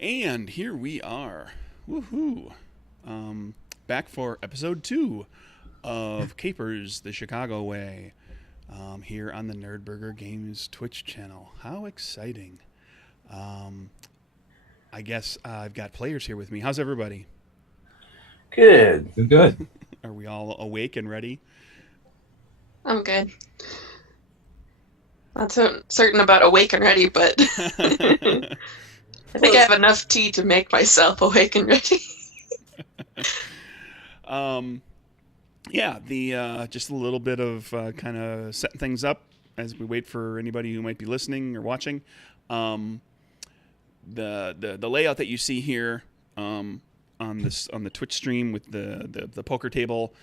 And here we are. Woohoo. Back for episode 2 of Capers, the Chicago Way, here on the NerdBurger Games Twitch channel. How exciting. I guess I've got players here with me. How's everybody? Good. Good, good. Are we all awake and ready? I'm good. Not so certain about awake and ready, but I think I have enough tea to make myself awake and ready. Just a little bit of kind of setting things up as we wait for anybody who might be listening or watching. The layout that you see here on the Twitch stream with the poker table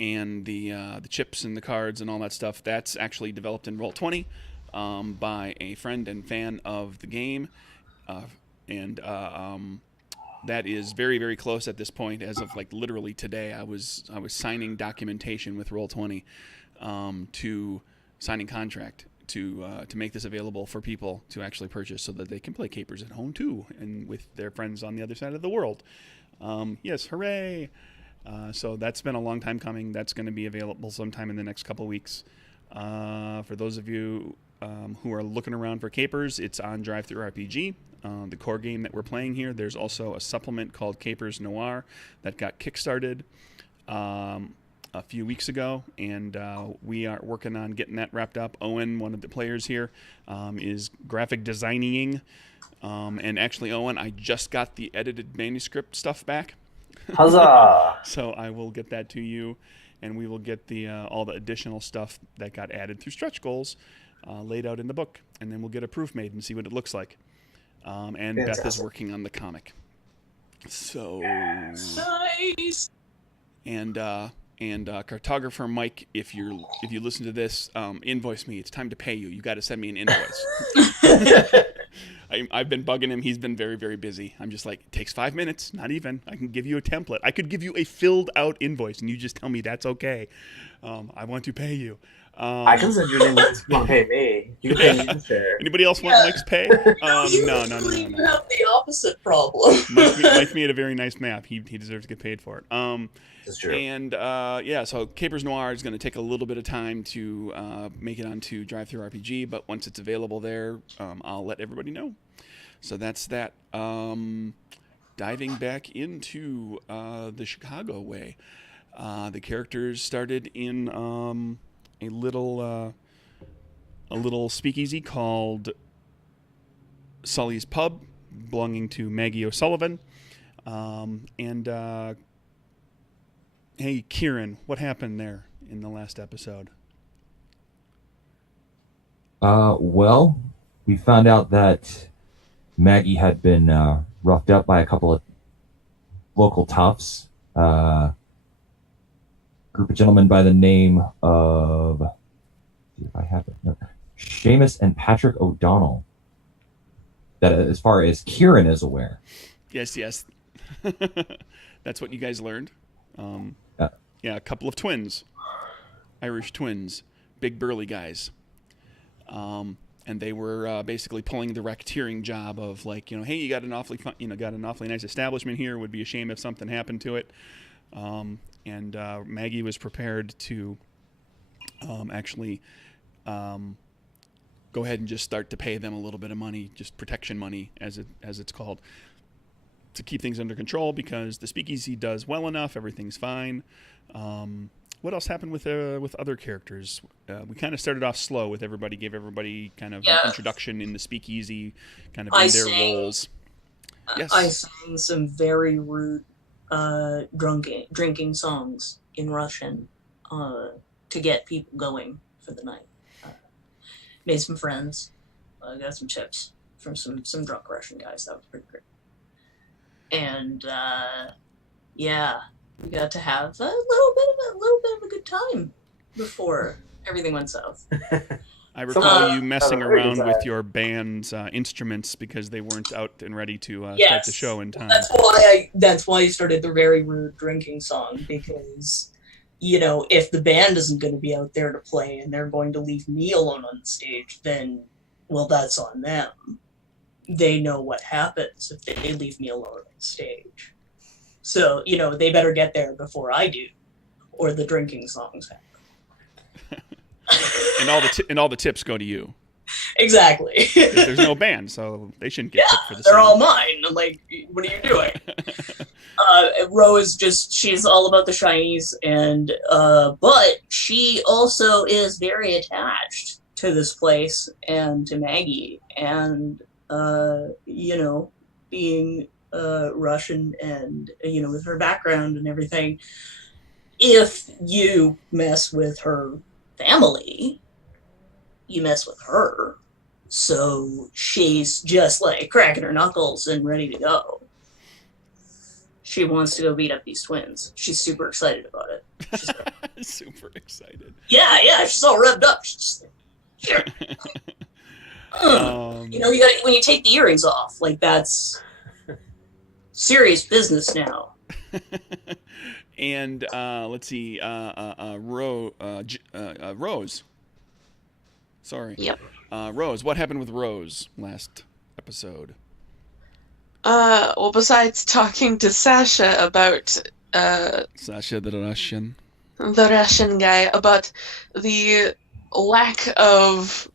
and the chips and the cards and all that stuff, that's actually developed in Roll20 by a friend and fan of the game, and that is very, very close at this point. As of like literally today, I was signing documentation with Roll20 to signing contract to make this available for people to actually purchase so that they can play Capers at home too and with their friends on the other side of the world. Yes, hooray! So that's been a long time coming. That's going to be available sometime in the next couple weeks. For those of you who are looking around for Capers, it's on DriveThruRPG, the core game that we're playing here. There's also a supplement called Capers Noir that got kickstarted a few weeks ago, and we are working on getting that wrapped up. Owen, one of the players here, is graphic designing. And actually, Owen, I just got the edited manuscript stuff back. Huzzah! So I will get that to you, and we will get the all the additional stuff that got added through stretch goals laid out in the book, and then we'll get a proof made and see what it looks like. And Fantastic. Beth is working on the comic. So Nice. and cartographer Mike, if you listen to this, invoice me. It's time to pay you. You got to send me an invoice. I've been bugging him. He's been very, very busy. I'm just like, it takes 5 minutes, not even. I can give you a template. I could give you a filled out invoice, and you just tell me that's okay. I want to pay you. I can send you an invoice if you want to pay me. You can pay me fair. Anybody else want Mike's pay? No. You have the opposite problem. Mike made a very nice map. He deserves to get paid for it. That's true. And so Capers Noir is going to take a little bit of time to make it onto DriveThruRPG, but once it's available there, I'll let everybody know. So that's that. Diving back into the Chicago Way, the characters started in a little speakeasy called Sully's Pub, belonging to Maggie O'Sullivan, Hey, Kieran, what happened there in the last episode? Well, we found out that Maggie had been roughed up by a couple of local toughs. Group of gentlemen by the name of, see if I have it, no, Seamus and Patrick O'Donnell. That, as far as Kieran is aware. Yes. That's what you guys learned. Yeah, a couple of twins, Irish twins, big burly guys, and they were basically pulling the racketeering job of like, hey, you got an awfully nice establishment here. Would be a shame if something happened to it. And Maggie was prepared to actually go ahead and just start to pay them a little bit of money, just protection money, as it's called, to keep things under control, because the speakeasy does well enough, everything's fine. What else happened with other characters? We kind of started off slow with everybody, gave everybody kind of an introduction in the speakeasy, kind of in their roles. Yes. I sang some very rude drinking songs in Russian to get people going for the night. Made some friends, got some tips from some drunk Russian guys. That was pretty great. And we got to have a little bit of a good time before everything went south. I recall you messing around with your band's instruments because they weren't out and ready to start the show in time. That's why I started the very rude drinking song, because if the band isn't going to be out there to play and they're going to leave me alone on stage, then well, that's on them. they know what happens if they leave me alone on stage. So, they better get there before I do, or the drinking songs happen. and all the tips go to you. Exactly. 'Cause there's no band, so they shouldn't get tipped for the they're song. all mine. I'm like, what are you doing? Rose she's all about the shinies, and but she also is very attached to this place and to Maggie, and being Russian and with her background and everything. If you mess with her family, you mess with her. So she's just like cracking her knuckles and ready to go. She wants to go beat up these twins. She's super excited about it. She's like, super excited. Yeah, she's all revved up. She's just like, sure. You gotta, when you take the earrings off, like that's serious business now. And let's see, Rose. Sorry. Yep. Rose, what happened with Rose last episode? Well, besides talking to Sasha about Sasha the Russian guy, about the lack of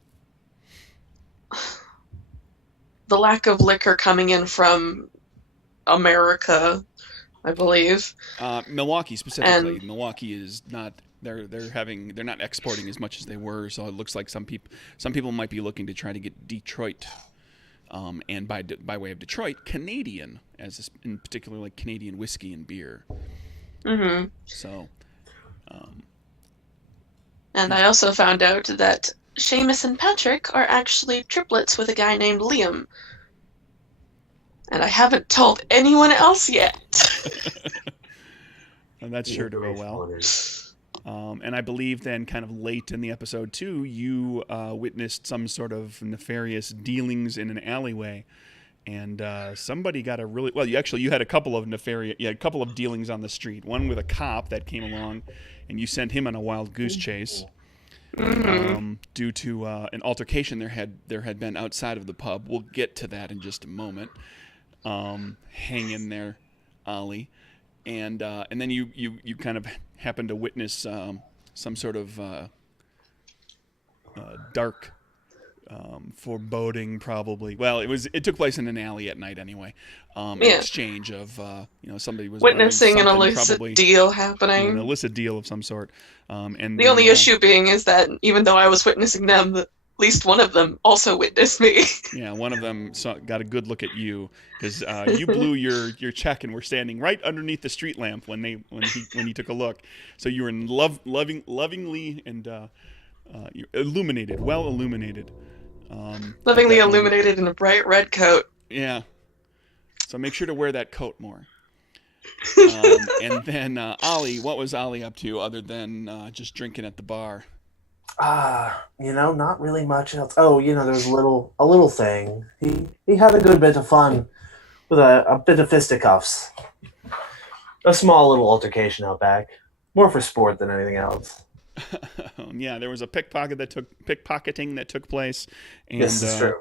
liquor coming in from America, I believe. Milwaukee specifically. Milwaukee is not. They're not exporting as much as they were. So it looks like some people might be looking to try to get Detroit, and by way of Detroit, Canadian, in particular like Canadian whiskey and beer. Mm-hmm. So. And I also found out that Seamus and Patrick are actually triplets with a guy named Liam. And I haven't told anyone else yet. And that's sure to go well. And I believe then kind of late in the episode too, you witnessed some sort of nefarious dealings in an alleyway. And somebody got a really... Well, you had a couple of dealings on the street. One with a cop that came along, and you sent him on a wild goose chase. Mm-hmm. Due to an altercation there had been outside of the pub. We'll get to that in just a moment. Hang in there, Ollie. And then you kind of happened to witness some sort of dark foreboding, probably. Well, it took place in an alley at night anyway. An exchange of somebody was witnessing an illicit deal happening. An illicit deal of some sort. And the only issue being is that even though I was witnessing them, at least one of them also witnessed me. Yeah, one of them got a good look at you because you blew your check and were standing right underneath the street lamp when he took a look. So you were lovingly and illuminated, well illuminated. Lovingly illuminated in a bright red coat. Yeah. So make sure to wear that coat more. And then Ollie, what was Ollie up to other than just drinking at the bar? Not really much else. Oh, there was a little thing. He had a good bit of fun with a bit of fisticuffs. A small little altercation out back. More for sport than anything else. Yeah, there was a pickpocketing that took place, and this is true.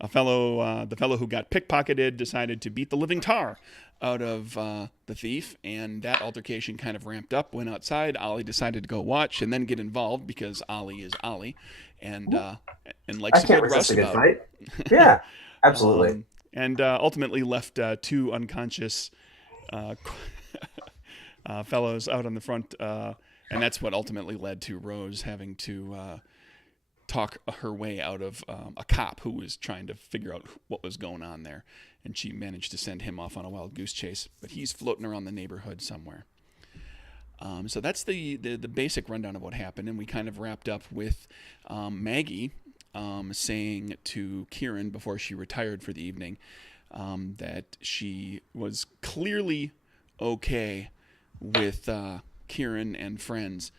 The fellow who got pickpocketed decided to beat the living tar out of the thief, and that altercation kind of ramped up. Went outside. Ollie decided to go watch and then get involved because Ollie is Ollie, and likes a good roustabout. Fight. Yeah, absolutely. And ultimately left two unconscious fellows out on the front. And that's what ultimately led to Rose having to talk her way out of a cop who was trying to figure out what was going on there. And she managed to send him off on a wild goose chase. But he's floating around the neighborhood somewhere. So that's the basic rundown of what happened. And we kind of wrapped up with Maggie saying to Kieran before she retired for the evening that she was clearly okay with... Kieran and friends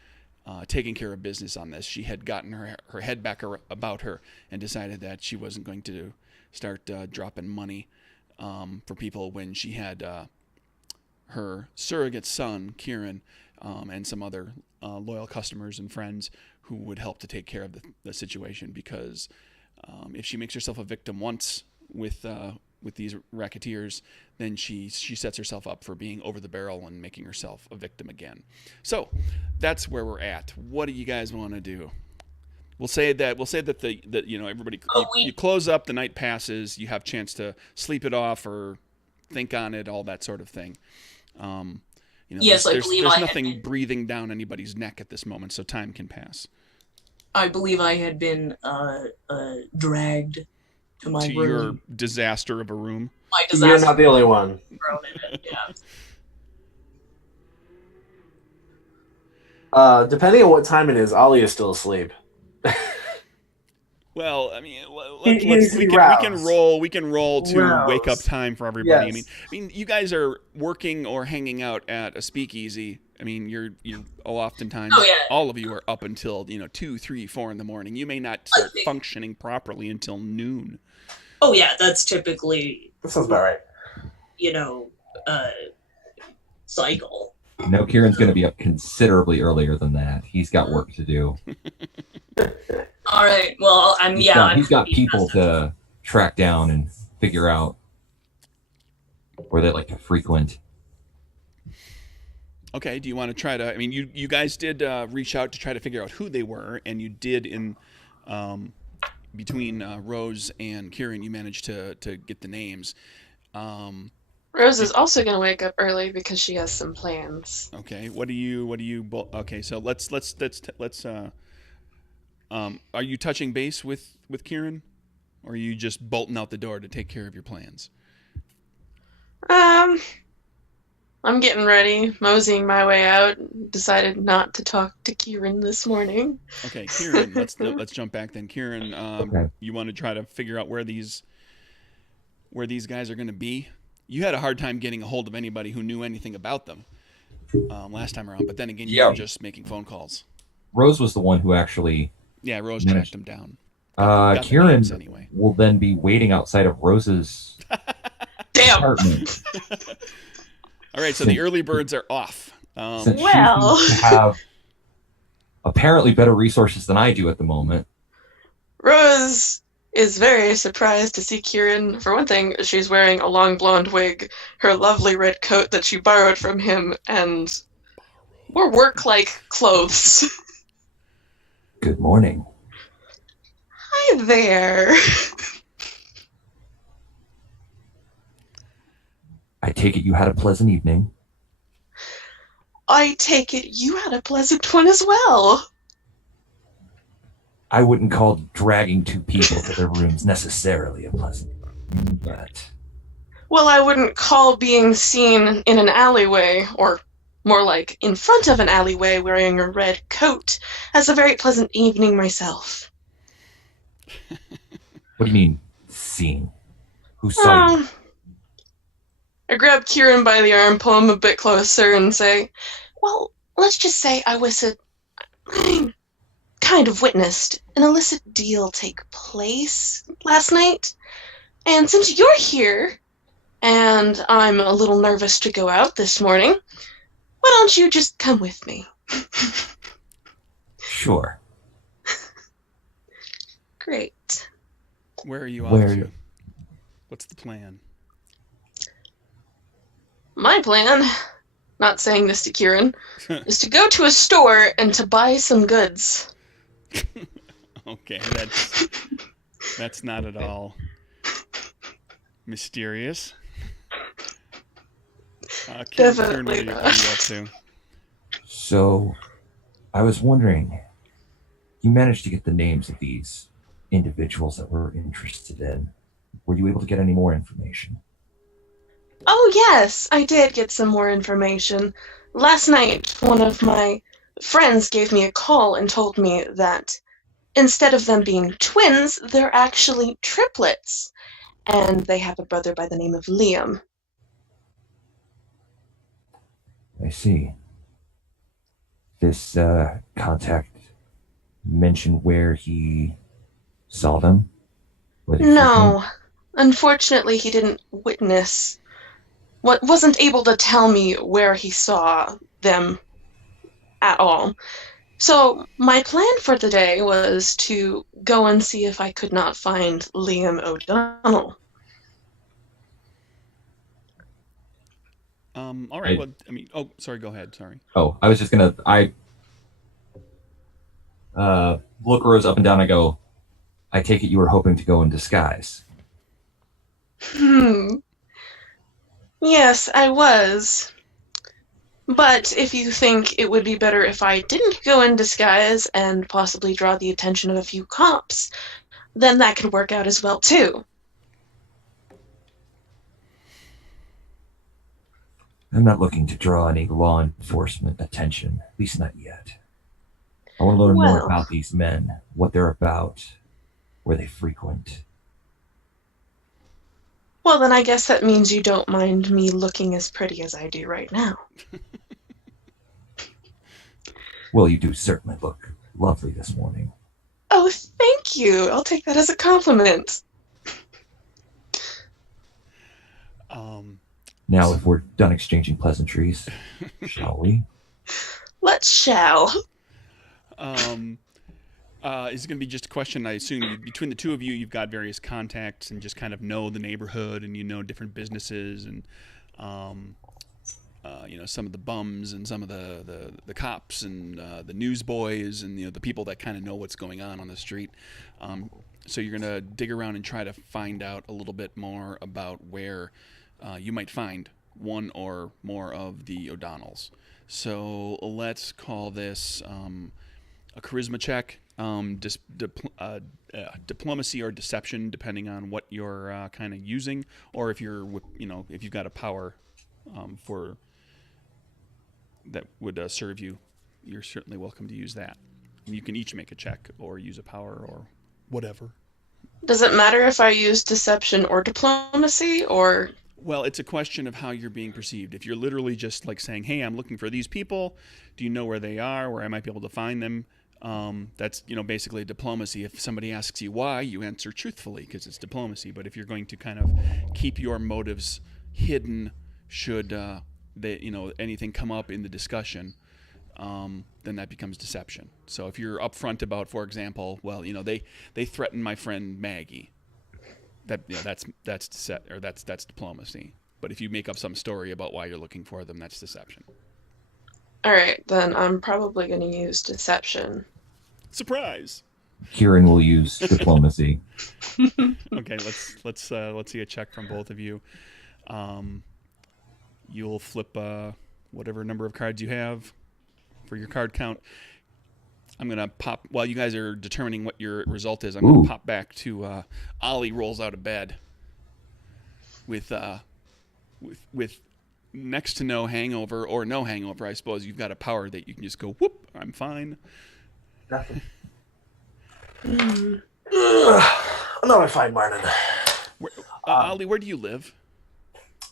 taking care of business on this. She had gotten her head back about her and decided that she wasn't going to start dropping money for people when she had her surrogate son, Kieran, and some other loyal customers and friends who would help to take care of the situation, because if she makes herself a victim once, with these racketeers, then she sets herself up for being over the barrel and making herself a victim again. So that's where we're at. What do you guys want to do? We'll say that everybody you close up, the night passes, you have a chance to sleep it off or think on it, all that sort of thing. Yes, there's nothing breathing down anybody's neck at this moment, so time can pass. I believe I had been dragged to my room. Your disaster of a room. My disaster. You're not the only one. Yeah. Depending on what time it is, Ollie is still asleep. Well, I mean, we can roll to Rouse. wake up time for everybody. Yes. I mean, you guys are working or hanging out at a speakeasy. I mean, you're oftentimes all of you are up until 2, 3, 4 in the morning. You may not start functioning properly until noon. Oh yeah, that's typically. That sounds about right. Cycle. No, Kieran's going to be up considerably earlier than that. He's got work to do. All right. Well, He's got people to track down and figure out where they like to frequent. Okay. Do you want to try to? I mean, you guys did reach out to try to figure out who they were, and you did in between Rose and Kieran. You managed to get the names. Rose is also going to wake up early because she has some plans. Okay. What do you? Okay. So let's. Are you touching base with Kieran, or are you just bolting out the door to take care of your plans? I'm getting ready, moseying my way out. Decided not to talk to Kieran this morning. Okay, Kieran, let's jump back then. Kieran, Okay. You want to try to figure out where these guys are going to be? You had a hard time getting a hold of anybody who knew anything about them last time around, but then again, you were just making phone calls. Rose was the one who actually. Yeah, Rose tracked them down. Kieran anyway. will then be waiting outside of Rose's apartment. All right, so the early birds are off. Since she seems to have apparently better resources than I do at the moment. Rose is very surprised to see Kieran. For one thing, she's wearing a long blonde wig, her lovely red coat that she borrowed from him, and more work-like clothes. Good morning. Hi there. I take it you had a pleasant evening. I take it you had a pleasant one as well. I wouldn't call dragging two people to their rooms necessarily a pleasant evening, but... Well, I wouldn't call being seen in an alleyway, or more like in front of an alleyway wearing a red coat, as a very pleasant evening myself. What do you mean, seen? Who saw you? I grab Kieran by the arm, pull him a bit closer, and say, well, let's just say I kind of witnessed an illicit deal take place last night. And since you're here, and I'm a little nervous to go out this morning, why don't you just come with me? Sure. Great. Where are you off to? What's the plan? My plan, not saying this to Kieran, is to go to a store and to buy some goods. Okay, that's not at all mysterious. Definitely Kieran, not. what are you up to? So, I was wondering, you managed to get the names of these individuals that we're interested in. Were you able to get any more information? Oh, yes, I did get some more information. Last night, one of my friends gave me a call and told me that instead of them being twins, they're actually triplets. And they have a brother by the name of Liam. I see. This contact mention where he saw them? Where they No, unfortunately, he didn't witness. Wasn't able to tell me where he saw them at all. So my plan for the day was to go and see if I could not find Liam O'Donnell. All right. Well, I mean, oh, sorry. Go ahead. Sorry. Oh, I was just gonna. I look Rose up and down. I go. I take it you were hoping to go in disguise. Yes, I was. But if you think it would be better if I didn't go in disguise and possibly draw the attention of a few cops, then that could work out as well, too. I'm not looking to draw any law enforcement attention, at least not yet. I want to learn more about these men, what they're about, where they frequent. Well, then I guess that means you don't mind me looking as pretty as I do right now. Well, you do certainly look lovely this morning. Oh, thank you. I'll take that as a compliment. Now, if we're done exchanging pleasantries, shall we? Let's shall. Is it going to be just a question? I assume between the two of you, you've got various contacts and just kind of know the neighborhood and you know different businesses and some of the bums and some of the cops and the newsboys and the people that kind of know what's going on the street. So you're going to dig around and try to find out a little bit more about where you might find one or more of the O'Donnells. So let's call this a charisma check, diplomacy or deception, depending on what you're kind of using, or if you're, if you've got a power for that would serve you, you're certainly welcome to use that. And you can each make a check or use a power or whatever. Does it matter if I use deception or diplomacy, or? Well, it's a question of how you're being perceived. If you're literally just like saying, hey, I'm looking for these people, do you know where they are, where I might be able to find them? That's, basically diplomacy. If somebody asks you why, you answer truthfully because it's diplomacy. But if you're going to kind of keep your motives hidden should anything come up in the discussion, then that becomes deception. So if you're upfront about, for example, well, they threatened my friend Maggie, that's diplomacy. But if you make up some story about why you're looking for them, that's deception. All right, then I'm probably going to use deception. Surprise! Kieran will use diplomacy. Okay, let's see a check from both of you. You'll flip whatever number of cards you have for your card count. I'm going to pop, while you guys are determining what your result is, I'm going to pop back to Ollie rolls out of bed with next to no hangover, or no hangover, I suppose. You've got a power that you can just go, whoop, I'm fine. Nothing. Another fine morning. Ollie, where do you live?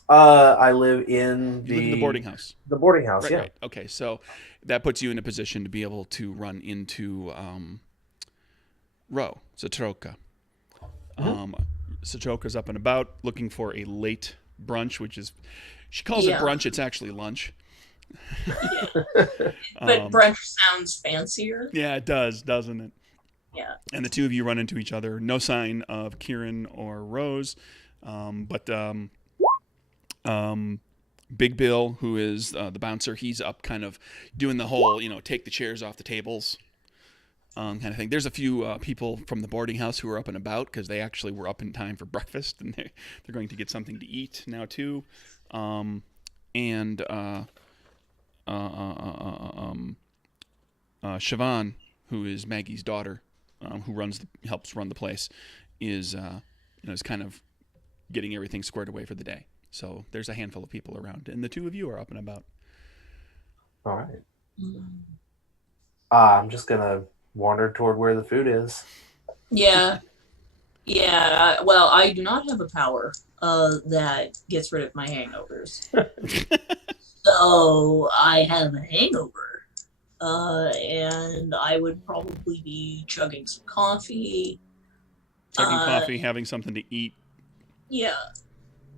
I live in the boarding house. The boarding house, right, yeah. Right. Okay, so that puts you in a position to be able to run into Satroka. Satroka's up and about looking for a late brunch, which is, she calls it brunch, it's actually lunch. Yeah. But brunch sounds fancier. Yeah, it does, doesn't it? Yeah. And the two of you run into each other. No sign of Kieran or Rose, but Big Bill, who is the bouncer, he's up kind of doing the whole, take the chairs off the tables kind of thing. There's a few people from the boarding house who are up and about because they actually were up in time for breakfast, and they're going to get something to eat now too. Siobhan, who is Maggie's daughter, who helps run the place, is kind of getting everything squared away for the day. So there's a handful of people around, and the two of you are up and about. All right. I'm just gonna wander toward where the food is. Yeah. Yeah. Well, I do not have a power that gets rid of my hangovers. So I have a hangover. And I would probably be chugging some coffee. Chugging coffee, having something to eat. Yeah.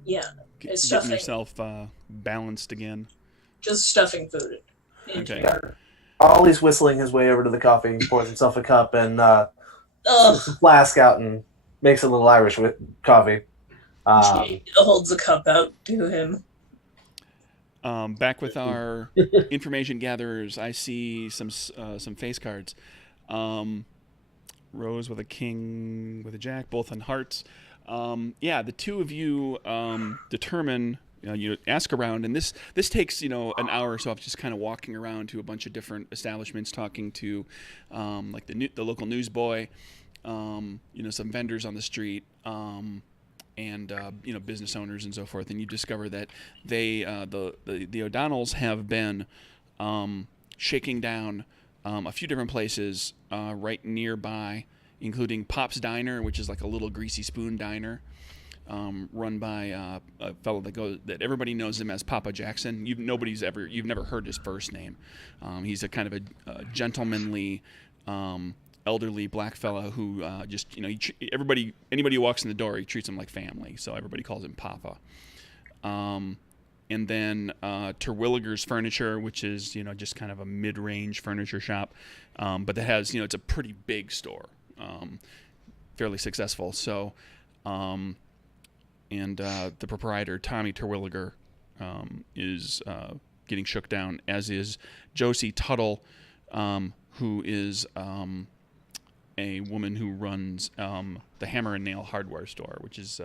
Yeah. Getting yourself balanced again. Just stuffing food. Okay. Ollie's whistling his way over to the coffee and pours himself a cup and a flask out and makes a little Irish with coffee. Holds the cup out to him. Back with our information gatherers, I see some face cards. Rose with a king with a jack, both on hearts. Yeah, the two of you determine. You ask around, and this takes an hour or so of just kind of walking around to a bunch of different establishments, talking to like the local newsboy, some vendors on the street, and business owners and so forth. And you discover that they the O'Donnells have been shaking down a few different places right nearby, including Pop's Diner, which is like a little greasy spoon diner. Run by a fellow that everybody knows him as Papa Jackson. You've never heard his first name. He's a kind of a gentlemanly, elderly black fellow who anybody who walks in the door, he treats him like family. So everybody calls him Papa. And then Terwilliger's Furniture, which is just kind of a mid-range furniture shop, but that has it's a pretty big store, fairly successful. So. And the proprietor, Tommy Terwilliger, is getting shook down, as is Josie Tuttle, who is a woman who runs the Hammer and Nail hardware store, which is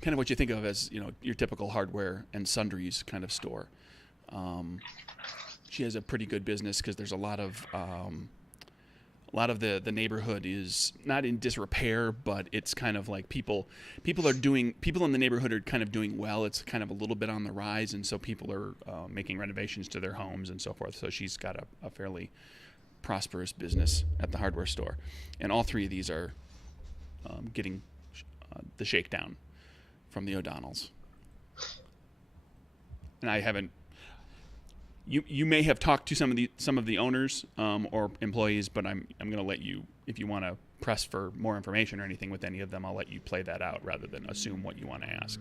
kind of what you think of as your typical hardware and sundries kind of store. She has a pretty good business because there's a lot of the neighborhood is not in disrepair, but it's kind of like people in the neighborhood are kind of doing well. It's kind of a little bit on the rise, and so people are making renovations to their homes and so forth. So she's got a fairly prosperous business at the hardware store, and all three of these are getting the shakedown from the O'Donnells. And I haven't. You may have talked to some of the owners or employees, but I'm going to let you, if you want to press for more information or anything with any of them, I'll let you play that out rather than assume what you want to ask.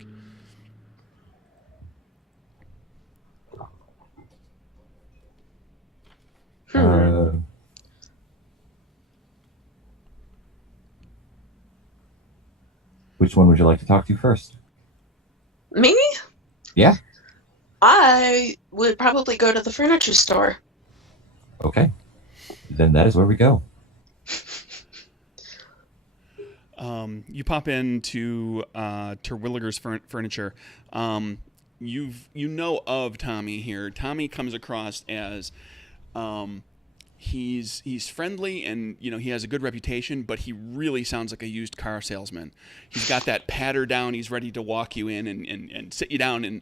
Which one would you like to talk to first? Me? Yeah. I would probably go to the furniture store. Okay. Then that is where we go. You pop into Terwilliger's Furniture. You know of Tommy here. Tommy comes across as he's friendly and he has a good reputation, but he really sounds like a used car salesman. He's got that patter down. He's ready to walk you in and sit you down and.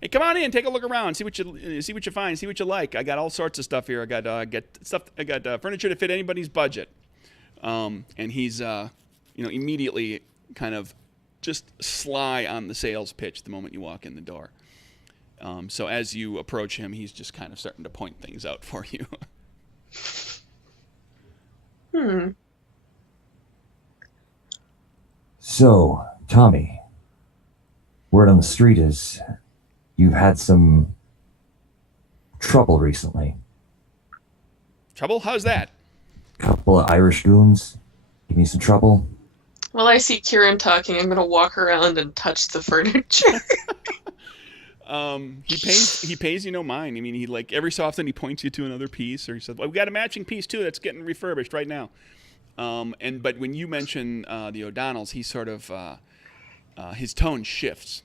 Hey, come on in, take a look around, see what you find, see what you like. I got all sorts of stuff here. I got furniture to fit anybody's budget. And he's immediately kind of just sly on the sales pitch the moment you walk in the door. So as you approach him, he's just kind of starting to point things out for you. So, Tommy, word on the street is you've had some trouble recently. Trouble? How's that? Couple of Irish goons give me some trouble. Well, I see Kieran talking. I'm going to walk around and touch the furniture. He pays you no mind. I mean, he every so often he points you to another piece, or he says, "Well, we got a matching piece too that's getting refurbished right now." But when you mention the O'Donnells, he sort of his tone shifts,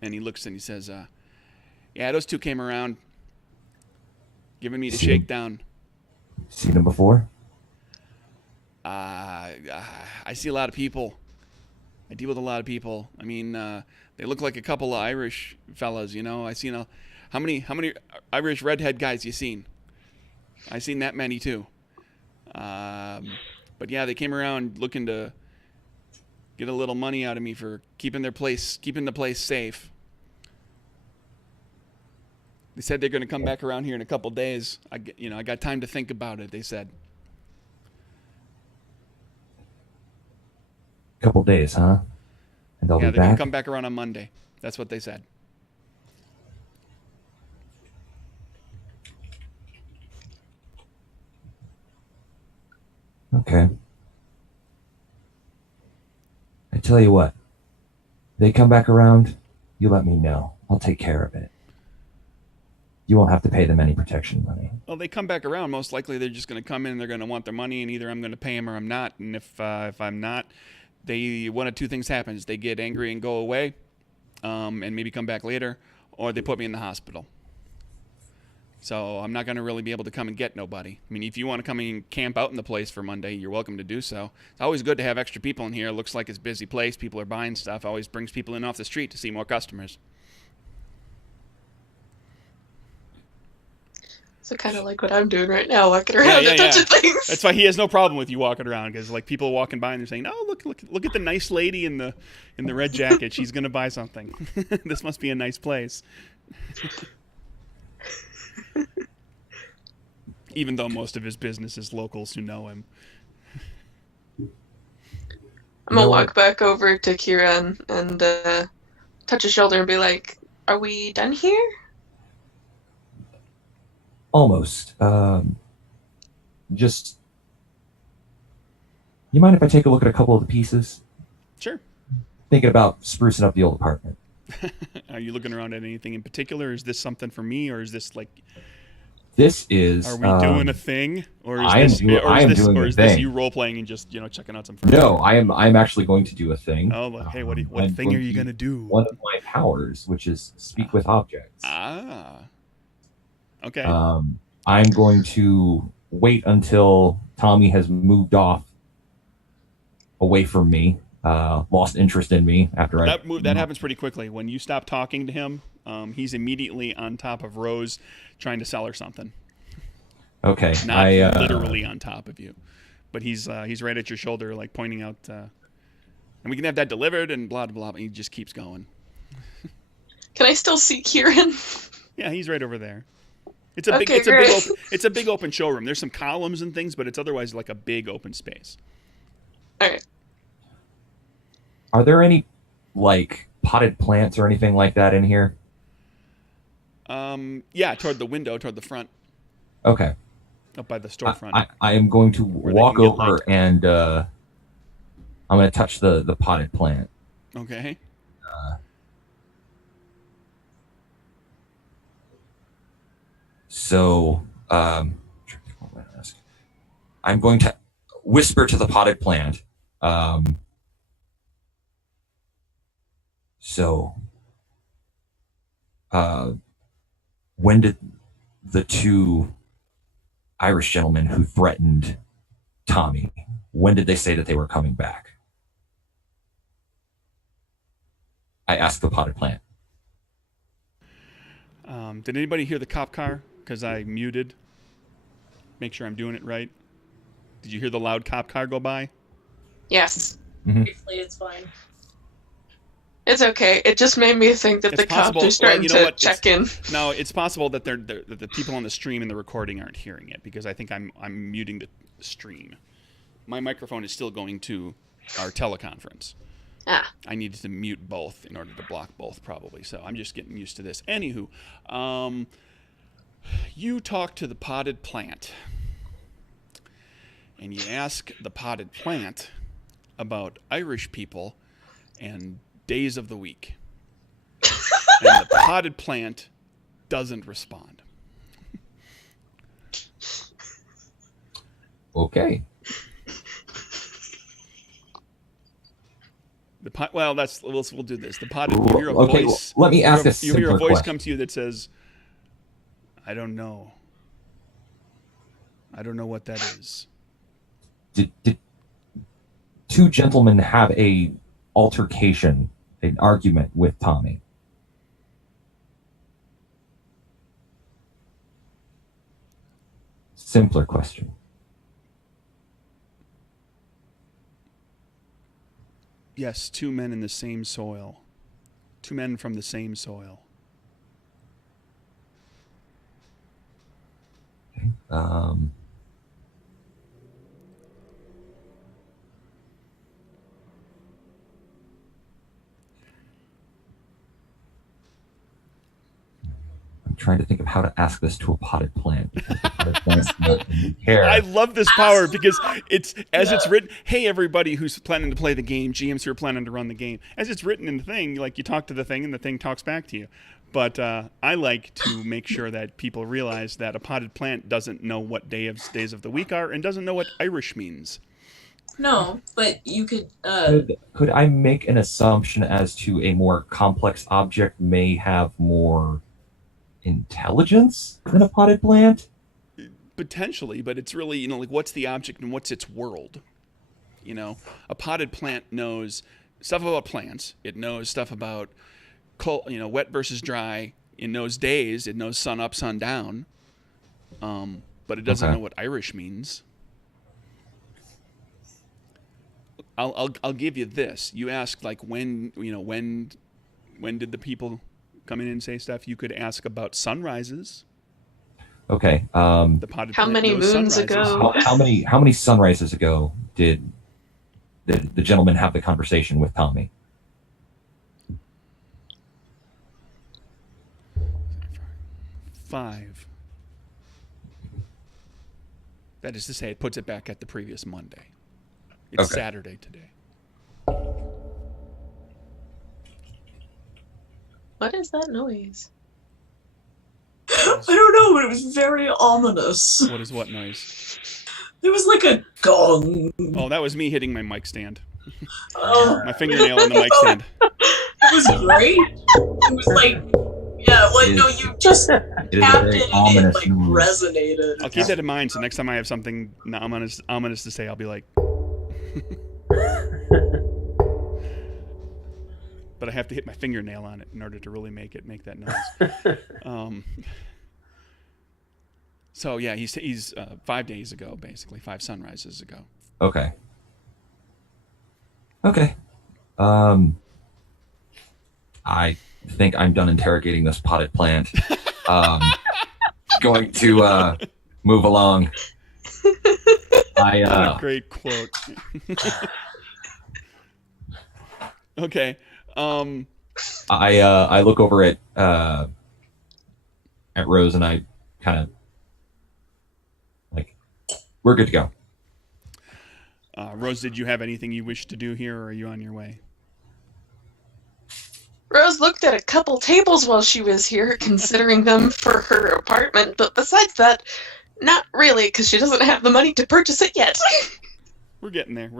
and he looks and he says, "Yeah, those two came around, giving me the shakedown." Seen them before? I see a lot of people. I deal with a lot of people. I mean, they look like a couple of Irish fellas, I seen how many Irish redhead guys you seen? I seen that many too. But yeah, they came around looking to get a little money out of me for keeping the place safe. They said they're going to come back around here in a couple days. I got time to think about it, they said. Couple days, huh? And they'll be they're back? going to come back around on Monday. That's what they said. Okay. I tell you what. They come back around, you let me know. I'll take care of it. you won't have to pay them any protection money. Well, they come back around. Most likely, they're just going to come in. They're going to want their money, and either I'm going to pay them or I'm not. And if I'm not, one of two things happens: they get angry and go away, and maybe come back later, or they put me in the hospital. So I'm not going to really be able to come and get nobody. I mean, if you want to come and camp out in the place for Monday, you're welcome to do so. It's always good to have extra people in here. It looks like it's a busy place. People are buying stuff. Always brings people in off the street to see more customers. So kind of like what I'm doing right now, walking around and touching things. That's why he has no problem with you walking around, because like people walking by and they're saying, "Oh, look at the nice lady in the red jacket. She's gonna buy something. This must be a nice place." Even though most of his business is locals who know him. I'm gonna walk back over to Kieran and touch his shoulder and be like, "Are we done here?" Almost. Just, you mind if I take a look at a couple of the pieces? Sure. Thinking about sprucing up the old apartment. Are you looking around at anything in particular? Is this something for me, or is this like? This is. Are we doing a thing, or is I am doing this you role playing and just checking out some? No, I'm actually going to do a thing. Oh, hey, what thing are you gonna do? One of my powers, which is speak with objects. Okay. I'm going to wait until Tommy has moved off away from me, lost interest in me after that happens pretty quickly. When you stop talking to him, he's immediately on top of Rose, trying to sell her something. Okay. Not literally on top of you, but he's right at your shoulder, like pointing out, and we can have that delivered and blah blah blah. And he just keeps going. Can I still see Kieran? Yeah, he's right over there. It's a big open showroom. There's some columns and things, but it's otherwise like a big open space. All right. Are there any like potted plants or anything like that in here? Yeah, toward the window, toward the front. Okay. Up by the storefront. I am going to walk over and I'm going to touch the potted plant. Okay. So, I'm going to whisper to the potted plant. When did the two Irish gentlemen who threatened Tommy, when did they say that they were coming back? I asked the potted plant. Did anybody hear the cop car? Because I muted. Make sure I'm doing it right. Did you hear the loud cop car go by? Yes. Mm-hmm. Briefly, it's fine. It's okay. It just made me think that the cops are starting to check in. No, it's possible that that the people on the stream and the recording aren't hearing it, because I think I'm muting the stream. My microphone is still going to our teleconference. I needed to mute both in order to block both, probably. So I'm just getting used to this. Anywho, you talk to the potted plant, and you ask the potted plant about Irish people and days of the week. And the potted plant doesn't respond. Okay. We'll do this. The potted, you hear a voice. Let me ask you hear a voice come to you that says, "I don't know. I don't know what that is." Did two gentlemen have a altercation, an argument with Tommy? Simpler question. Yes, two men in the same soil. Two men from the same soil. Okay. I'm trying to think of how to ask this to a potted plant. I love this power because it's written. Hey, everybody who's planning to play the game, GMs who are planning to run the game. As it's written in the thing, like you talk to the thing and the thing talks back to you. But I like to make sure that people realize that a potted plant doesn't know what days of the week are and doesn't know what Irish means. No, but you could. Could I make an assumption as to a more complex object may have more intelligence than a potted plant? Potentially, but it's really, like what's the object and what's its world? A potted plant knows stuff about plants. It knows stuff about cold, wet versus dry. It knows days. It knows sun up, sun down. But it doesn't know what Irish means. I'll give you this. You asked like when did the people come in and say stuff? You could ask about sunrises. Okay. The potted How plant many knows moons sunrises. ago? How many sunrises ago did the gentleman have the conversation with Tommy? 5. That is to say, it puts it back at the previous Monday. It's Saturday today. What is that noise? I don't know, but it was very ominous. What is what noise? It was like a gong. Oh, that was me hitting my mic stand. Oh, My fingernail on the mic stand. it was great. It was like, yeah, like, no, you just It is a tapped very it and it ominous like noise. resonated. I'll keep that in mind, so next time I have something ominous to say, I'll be like... But I have to hit my fingernail on it in order to really make that noise. So yeah, he's 5 days ago, basically 5 sunrises ago. Okay. I think I'm done interrogating this potted plant. Going to move along. What a great quote. Okay. I look over at Rose and I kind of like, we're good to go. Rose, did you have anything you wish to do here, or are you on your way? Rose looked at a couple tables while she was here, considering them for her apartment, but besides that, not really, because she doesn't have the money to purchase it yet. We're getting there.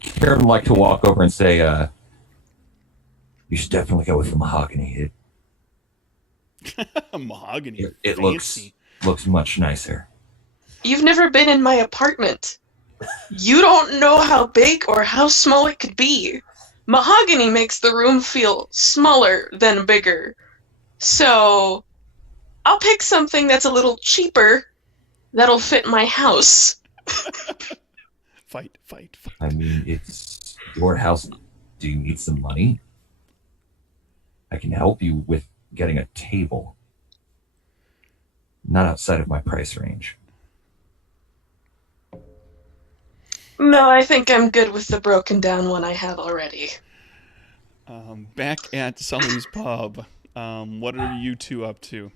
Karen would like to walk over and say, you should definitely go with the mahogany. Mahogany. It fancy. looks much nicer. You've never been in my apartment. You don't know how big or how small it could be. Mahogany makes the room feel smaller than bigger. So, I'll pick something that's a little cheaper that'll fit my house. Fight. I mean, it's your house. Do you need some money? I can help you with getting a table. Not outside of my price range. No, I think I'm good with the broken down one I have already. Back at Sully's Pub, what are you two up to?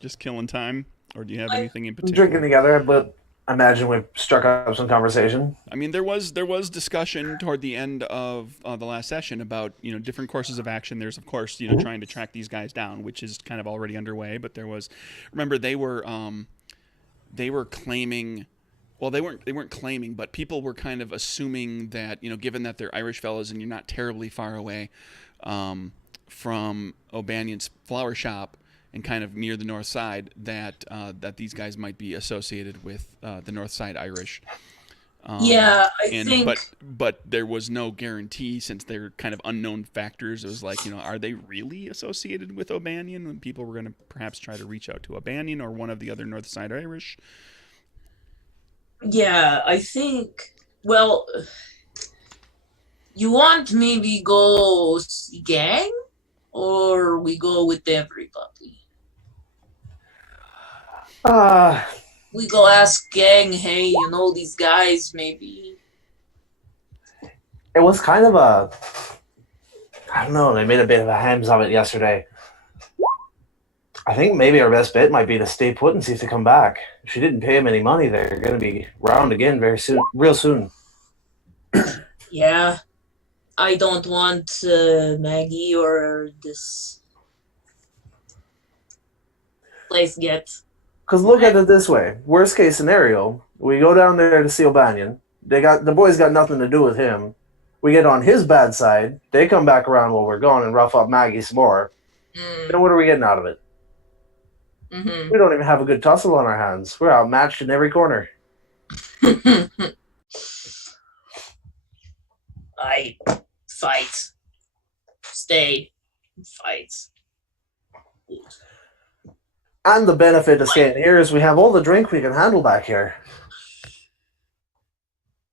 Just killing time? Or do you have anything in particular? Drinking together, but I imagine we struck up some conversation. I mean, there was discussion toward the end of the last session about different courses of action. There's of course trying to track these guys down, which is kind of already underway. But there was, remember they were claiming, well they weren't claiming, but people were kind of assuming that given that they're Irish fellas and you're not terribly far away from O'Banion's flower shop and kind of near the north side, that these guys might be associated with the North Side Irish. I think. But there was no guarantee, since they're kind of unknown factors. It was like, are they really associated with O'Banion? When people were going to perhaps try to reach out to O'Banion or one of the other North Side Irish. Yeah, I think. Well, you want maybe go see gang, or we go with everybody? We go ask gang, hey, these guys, maybe. It was kind of I don't know, they made a bit of a hams of it yesterday. I think maybe our best bet might be to stay put and see if they come back. If she didn't pay them any money, they're going to be round again real soon. Yeah. I don't want Maggie or this place get. Because look at it this way: worst case scenario, we go down there to see O'Banion. The boys got nothing to do with him. We get on his bad side. They come back around while we're gone and rough up Maggie some more. Then what are we getting out of it? Mm-hmm. We don't even have a good tussle on our hands. We're outmatched in every corner. I fight. Stay. Fight. And the benefit of staying here is we have all the drink we can handle back here.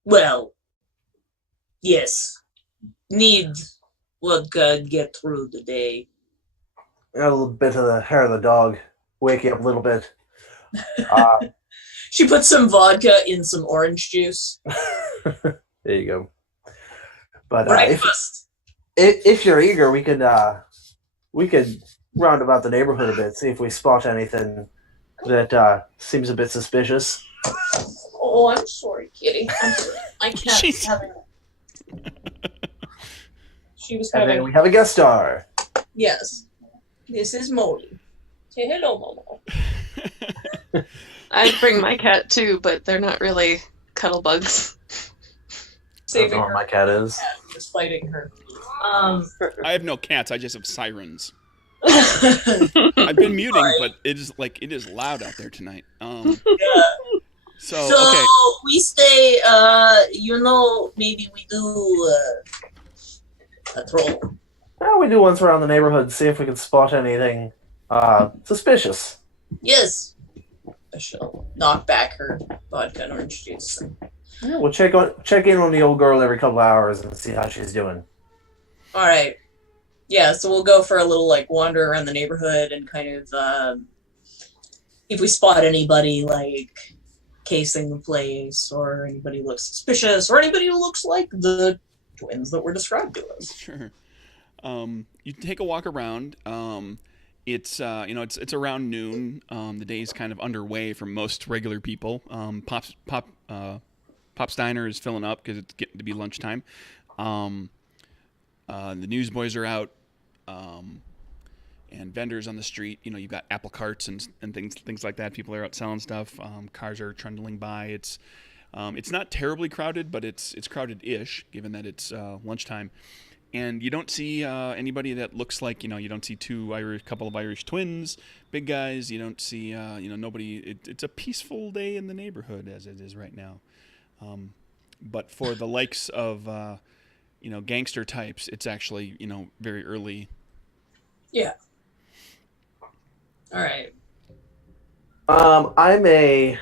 Well, yes. Need vodka get through the day. A little bit of the hair of the dog. Wake you up a little bit. She put some vodka in some orange juice. There you go. But Breakfast. if you're eager, we could round about the neighborhood a bit, see if we spot anything that seems a bit suspicious. Oh, I'm sorry, Kitty. I'm sorry. I can't Jeez. have it. She was And having. then we have a guest star. Yes. This is Molly. Say hello, Momo. I'd bring my cat too, but they're not really cuddle bugs. I don't Saving know what her my cat is. cat, just fighting her. I have no cats. I just have sirens. I've been muting, Sorry. but it is loud out there tonight. Yeah. So So okay. we stay. Maybe we do a patrol. Well, we do once around the neighborhood, see if we can spot anything suspicious. Yes. I shall knock back her vodka and orange juice. Yeah, we'll check in on the old girl every couple of hours and see how she's doing. All right. Yeah, so we'll go for a little like wander around the neighborhood and kind of if we spot anybody like casing the place or anybody who looks suspicious or anybody who looks like the twins that were described to us. Sure. You take a walk around. It's it's around noon. The day's kind of underway for most regular people. Pop's Diner is filling up because it's getting to be lunchtime. The newsboys are out, and vendors on the street. You've got apple carts and things like that. People are out selling stuff. Cars are trundling by. It's not terribly crowded, but it's crowded-ish given that it's lunchtime. And you don't see anybody that looks like, you don't see couple of Irish twins, big guys. You don't see, nobody. It's a peaceful day in the neighborhood as it is right now. But for the likes of, gangster types, it's actually, very early. Yeah. All right. I may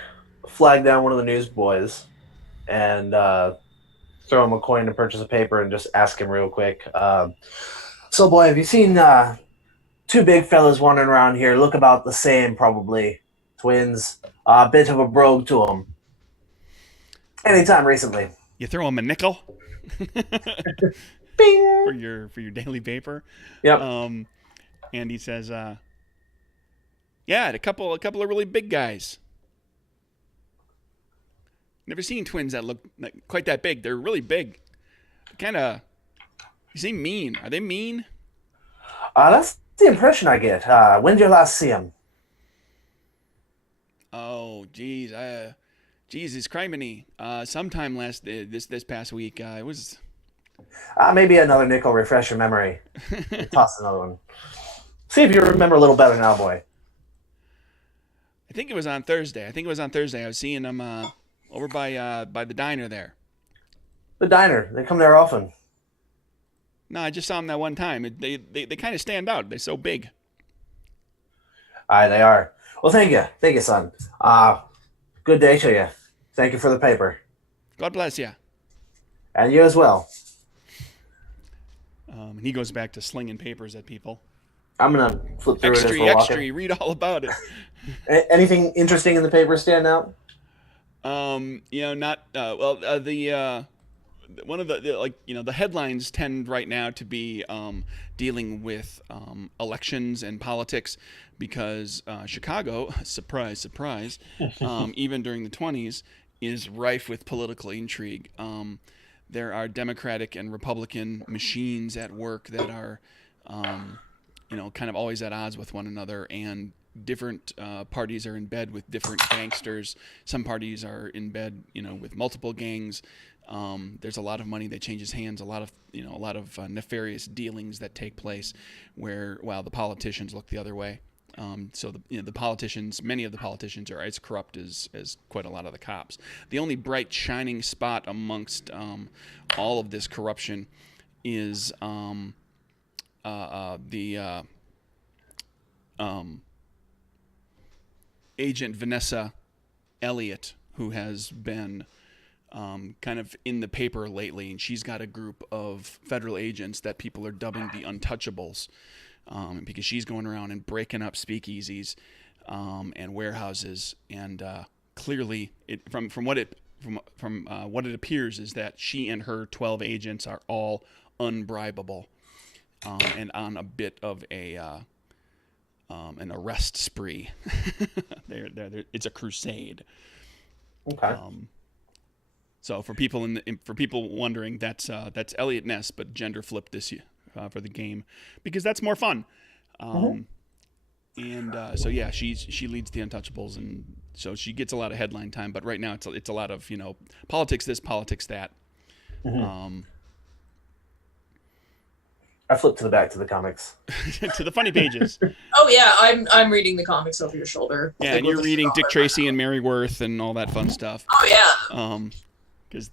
flag down one of the newsboys and throw him a coin to purchase a paper and just ask him real quick. So, boy, have you seen two big fellas wandering around here? Look about the same, probably. Twins. A bit of a brogue to them. Anytime recently. You throw them a nickel Bing! for your daily paper. Yep. And he says, yeah, a couple of really big guys. Never seen twins that look quite that big. They're really big. Kind of, you seem mean. Are they mean? That's the impression I get. When did you last see him? Oh, geez. Jesus criminy. Sometime this past week. It was... Maybe another nickel refresh your memory. Toss another one. See if you remember a little better now, boy. I think it was on Thursday. I was seeing him over by the diner there. The diner. They come there often. No, I just saw him that one time. They kind of stand out. They're so big. Aye, they are. Well, thank you. Thank you, son. Good day to you. Thank you for the paper. God bless you. And you as well. And he goes back to slinging papers at people. I'm going to flip through it as we're Extra, walking. read all about it. Anything interesting in the paper stand out? Not one of the headlines tend right now to be dealing with elections and politics because Chicago, surprise, even during the 20s, is rife with political intrigue. there are Democratic and Republican machines at work that are, kind of always at odds with one another, and different parties are in bed with different gangsters. Some parties are in bed, with multiple gangs. There's a lot of money that changes hands, a lot of nefarious dealings that take place, while the politicians look the other way. So the politicians, many of the politicians are as corrupt as quite a lot of the cops. The only bright shining spot amongst all of this corruption is the agent Vanessa Elliott, who has been kind of in the paper lately, and she's got a group of federal agents that people are dubbing the Untouchables. Because she's going around and breaking up speakeasies and warehouses, and clearly, from what it appears is that she and her 12 agents are all unbribable, and on a bit of an arrest spree. It's a crusade. Okay. So for people wondering, that's Elliot Ness, but gender flipped this year. For the game, because that's more fun. And so yeah, she leads the Untouchables, and so she gets a lot of headline time. But right now it's a lot of politics this, politics that. I flipped to the back to the comics. To the funny pages. Oh yeah, I'm reading the comics over your shoulder. Yeah, and you're reading Dick Tracy and Mary Worth and all that fun stuff. Oh yeah. Because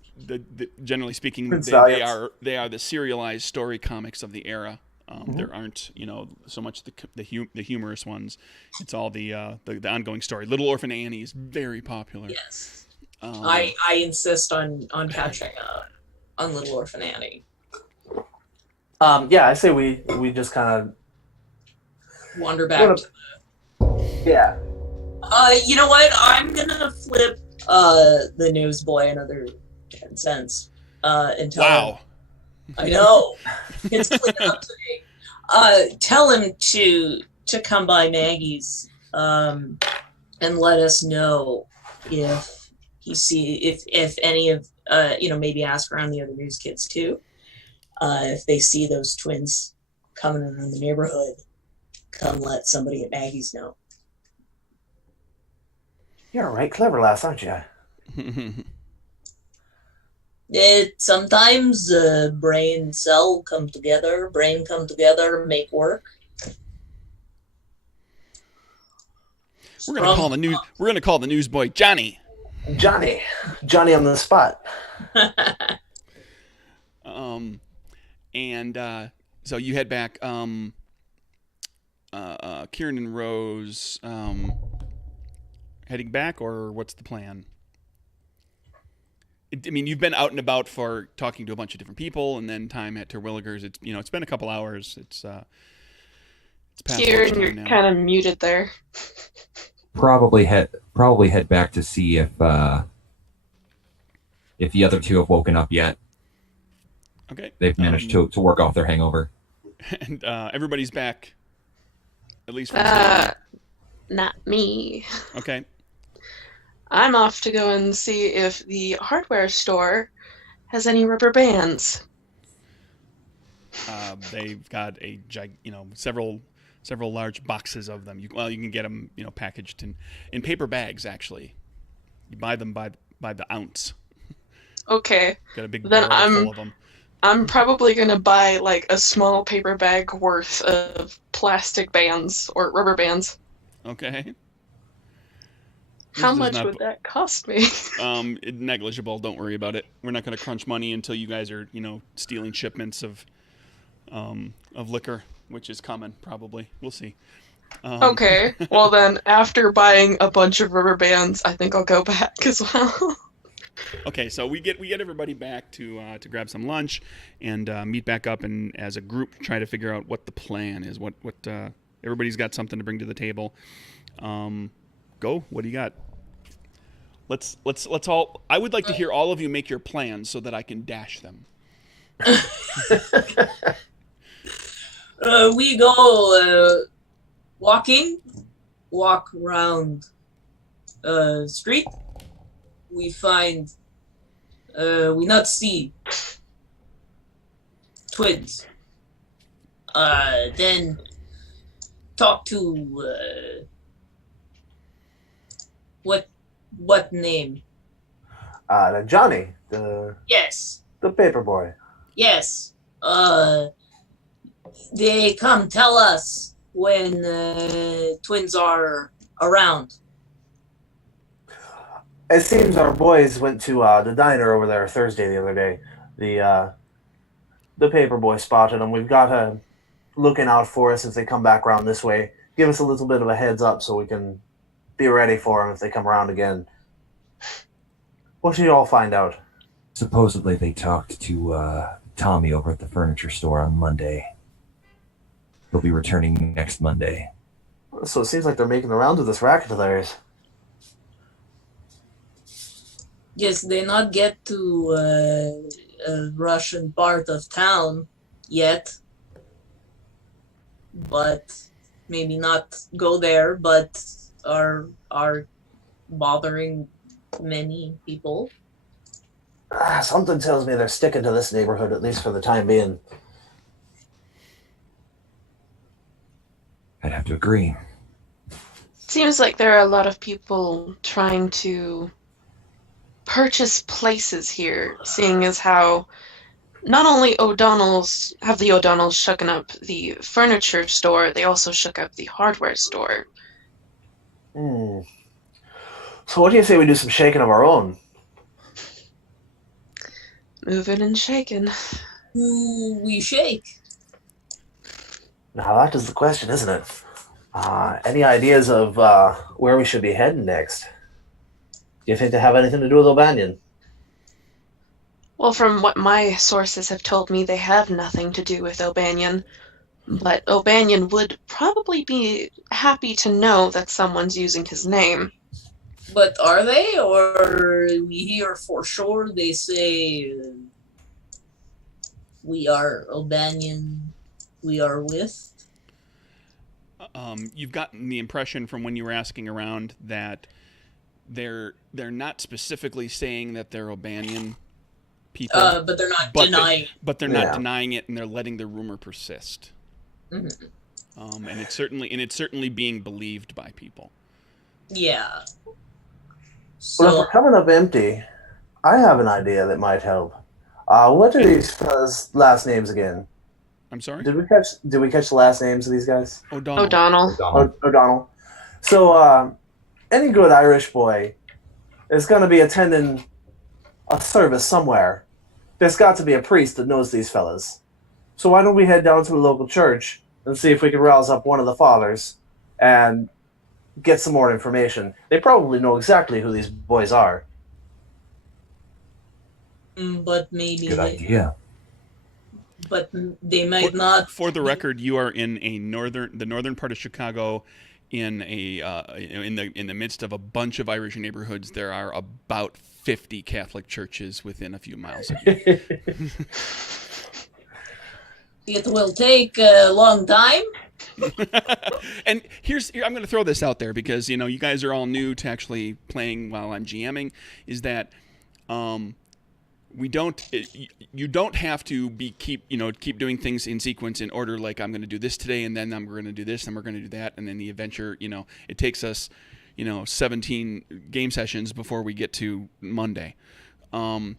generally speaking, they are the serialized story comics of the era. There aren't so much the humorous ones. It's all the ongoing story. Little Orphan Annie is very popular. Yes. I insist on catching up on Little Orphan Annie. Yeah, I say we just kind of wander back. Yeah. You know what? I'm gonna flip the newsboy another 10 cents and tell him. I know. It's clean up today. Tell him to come by Maggie's and let us know if if any of maybe ask around the other news kids too. If they see those twins coming around the neighborhood, come let somebody at Maggie's know. You're a right clever lass, aren't you? Sometimes brain come together, make work. We're gonna call the newsboy Johnny. Johnny on the spot. So you head back. Kieran and Rose heading back, or what's the plan? You've been out and about for talking to a bunch of different people, and then time at Terwilliger's. It's been a couple hours. It's past Kieran, you're kind of muted there. Probably head back to see if the other two have woken up yet. Okay. They've managed to work off their hangover. And everybody's back, at least for not me. Okay. I'm off to go and see if the hardware store has any rubber bands. They've got several large boxes of them. You can get them, packaged in paper bags. Actually, you buy them by the ounce. Okay. Got a big then barrel full of them. I'm probably gonna buy like a small paper bag worth of plastic bands or rubber bands. Okay. How much would that cost me? Negligible. Don't worry about it. We're not going to crunch money until you guys are, stealing shipments of liquor, which is coming probably. We'll see. Okay. Well then, after buying a bunch of rubber bands, I think I'll go back as well. Okay, so we get everybody back to grab some lunch and meet back up and as a group try to figure out what the plan is. What everybody's got something to bring to the table. Go. What do you got? Let's all. I would like to hear all of you make your plans so that I can dash them. We go walk around street. We find we not see twins. Then talk to what name? Johnny, the Yes. paper boy. Yes. They come tell us when twins are around. It seems our boys went to the diner over there Thursday the other day. The paper boy spotted them. We've got him looking out for us if they come back around this way. Give us a little bit of a heads up so we can be ready for them if they come around again. What should you all find out? Supposedly they talked to Tommy over at the furniture store on Monday. They'll be returning next Monday. So it seems like they're making the rounds of this racket of theirs. Yes, they not get to a Russian part of town yet, but maybe not go there, but are bothering many people. Something tells me they're sticking to this neighborhood, at least for the time being. I'd have to agree. Seems like there are a lot of people trying to purchase places here, seeing as how not only the O'Donnells shooken up the furniture store, they also shook up the hardware store. So what do you say we do some shaking of our own? Moving and shaking. Who we shake? Now that is the question, isn't it? Any ideas of where we should be heading next? Do you think they have anything to do with O'Banion? Well, from what my sources have told me, they have nothing to do with O'Banion. But O'Banion would probably be happy to know that someone's using his name. But are they, or we hear for sure they say we are O'Banion, we are with? You've gotten the impression from when you were asking around that they're not specifically saying that they're O'Banion people, but they're not denying. But they're not denying it, and they're letting the rumor persist. Mm-hmm. And it's certainly being believed by people. Yeah. Well, if So we're coming up empty, I have an idea that might help. What are these fellas' last names again? I'm sorry? Did we catch the last names of these guys? O'Donnell. O'Donnell. So, any good Irish boy is going to be attending a service somewhere. There's got to be a priest that knows these fellas. So why don't we head down to the local church and see if we can rouse up one of the fathers and get some more information. They probably know exactly who these boys are. but maybe Good idea. But they might not. For the record, you are in the northern part of Chicago, in the midst of a bunch of Irish neighborhoods. There are about 50 Catholic churches within a few miles of you. It will take a long time. And I'm going to throw this out there because you guys are all new to actually playing while I'm GMing. Is that you don't have to keep doing things in sequence in order. Like, I'm going to do this today, and then I'm going to do this, and we're going to do that, and then the adventure. It takes us 17 game sessions before we get to Monday. You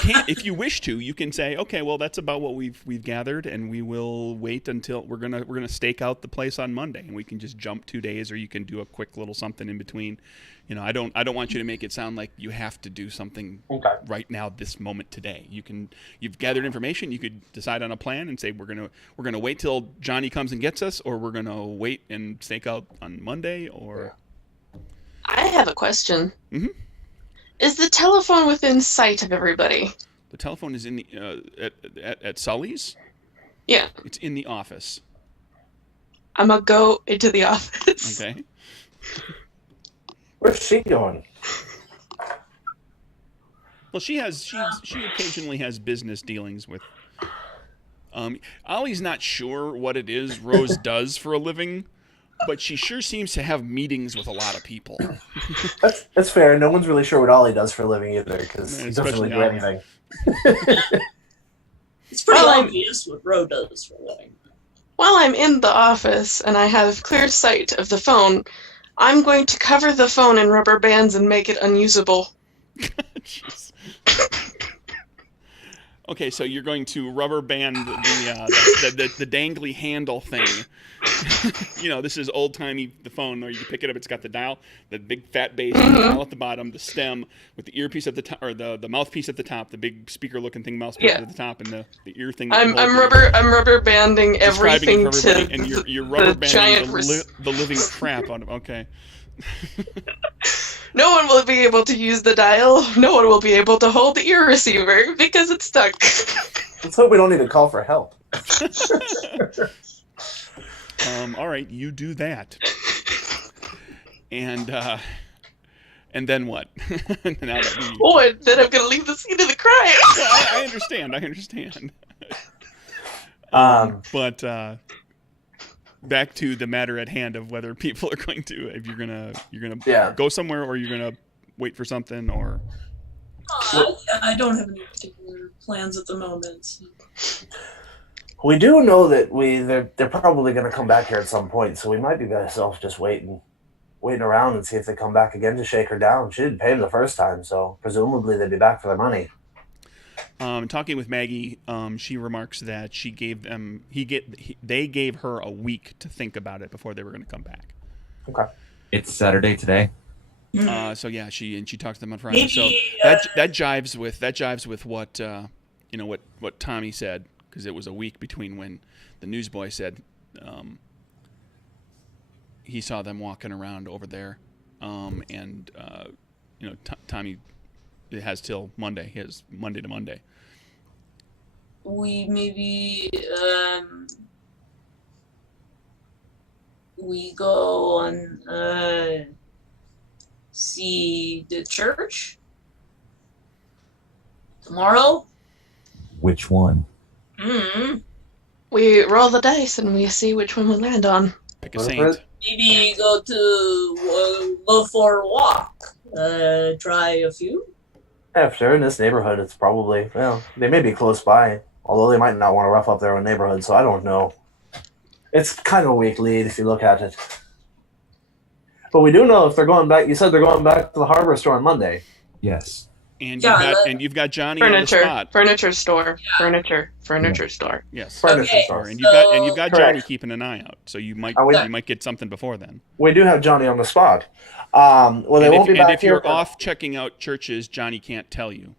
can't, if you wish to, you can say, okay, well, that's about what we've gathered, and we will wait until we're gonna stake out the place on Monday, and we can just jump 2 days, or you can do a quick little something in between. I don't want you to make it sound like you have to do something right now, this moment, today. You've gathered information. You could decide on a plan and say we're gonna wait till Johnny comes and gets us, or we're gonna wait and stake out on Monday, or. I have a question. Mm-hmm. Is the telephone within sight of everybody? The telephone is in the at Sully's. Yeah. It's in the office. I'm gonna go into the office. Okay. Where's she going? Well, she occasionally has business dealings with. Ollie's not sure what it is Rose does for a living, but she sure seems to have meetings with a lot of people. That's fair. No one's really sure what Ollie does for a living either, because he doesn't really do anything. It's pretty Well, I'm- obvious what Ro does for a living. While I'm in the office and I have clear sight of the phone, I'm going to cover the phone in rubber bands and make it unusable. Jeez. Okay, so you're going to rubber band the dangly handle thing. You know, this is old timey the phone where you pick it up. It's got the dial, the big fat base, the dial at the bottom, the stem with the earpiece at the top, or the mouthpiece at the top, the big speaker looking thing, mouthpiece Yeah. at the top, and the ear thing. that I'm holds it. rubber banding Describing it everything for everybody, to and you're the rubber giant. banding the living crap out of. Okay. No one will be able to use the dial. No one will be able to hold the ear receiver because it's stuck. Let's hope we don't need to call for help. All right, you do that. And then what? Now that we, Oh, and then I'm gonna leave the scene of the crime. yeah, I understand. But back to the matter at hand of whether people are going to, if you're gonna go somewhere or you're gonna wait for something or. I don't have any particular plans at the moment. We do know that they're probably going to come back here at some point, so we might be better off just waiting around and see if they come back again to shake her down. She didn't pay them the first time, so presumably they'd be back for their money. Talking with Maggie, she remarks that they gave her a week to think about it before they were going to come back. Okay. It's Saturday today. So yeah, she talked to them on Friday. Maybe, So that jives with what what Tommy said, because it was a week between when the newsboy said he saw them walking around over there, and Tommy has till Monday. He has Monday to Monday. We maybe we go on see the church tomorrow. Which one? Mm-hmm. We roll the dice and we see which one we land on. Pick a saint. Maybe go for a walk. Try a few. Yeah, if they're in this neighborhood, it's probably, they may be close by, although they might not want to rough up their own neighborhood, so I don't know. It's kind of a weak lead if you look at it. But we do know if they're going back. You said they're going back to the hardware store on Monday. Yes. And Yeah, you've got Johnny on the spot. Furniture store. Yeah. Furniture store. Yes. Furniture Okay. store. And you've got Johnny Correct. keeping an eye out, so you might get something before then. We do have Johnny on the spot. Well, they won't be back if here. you're off checking out churches, Johnny can't tell you.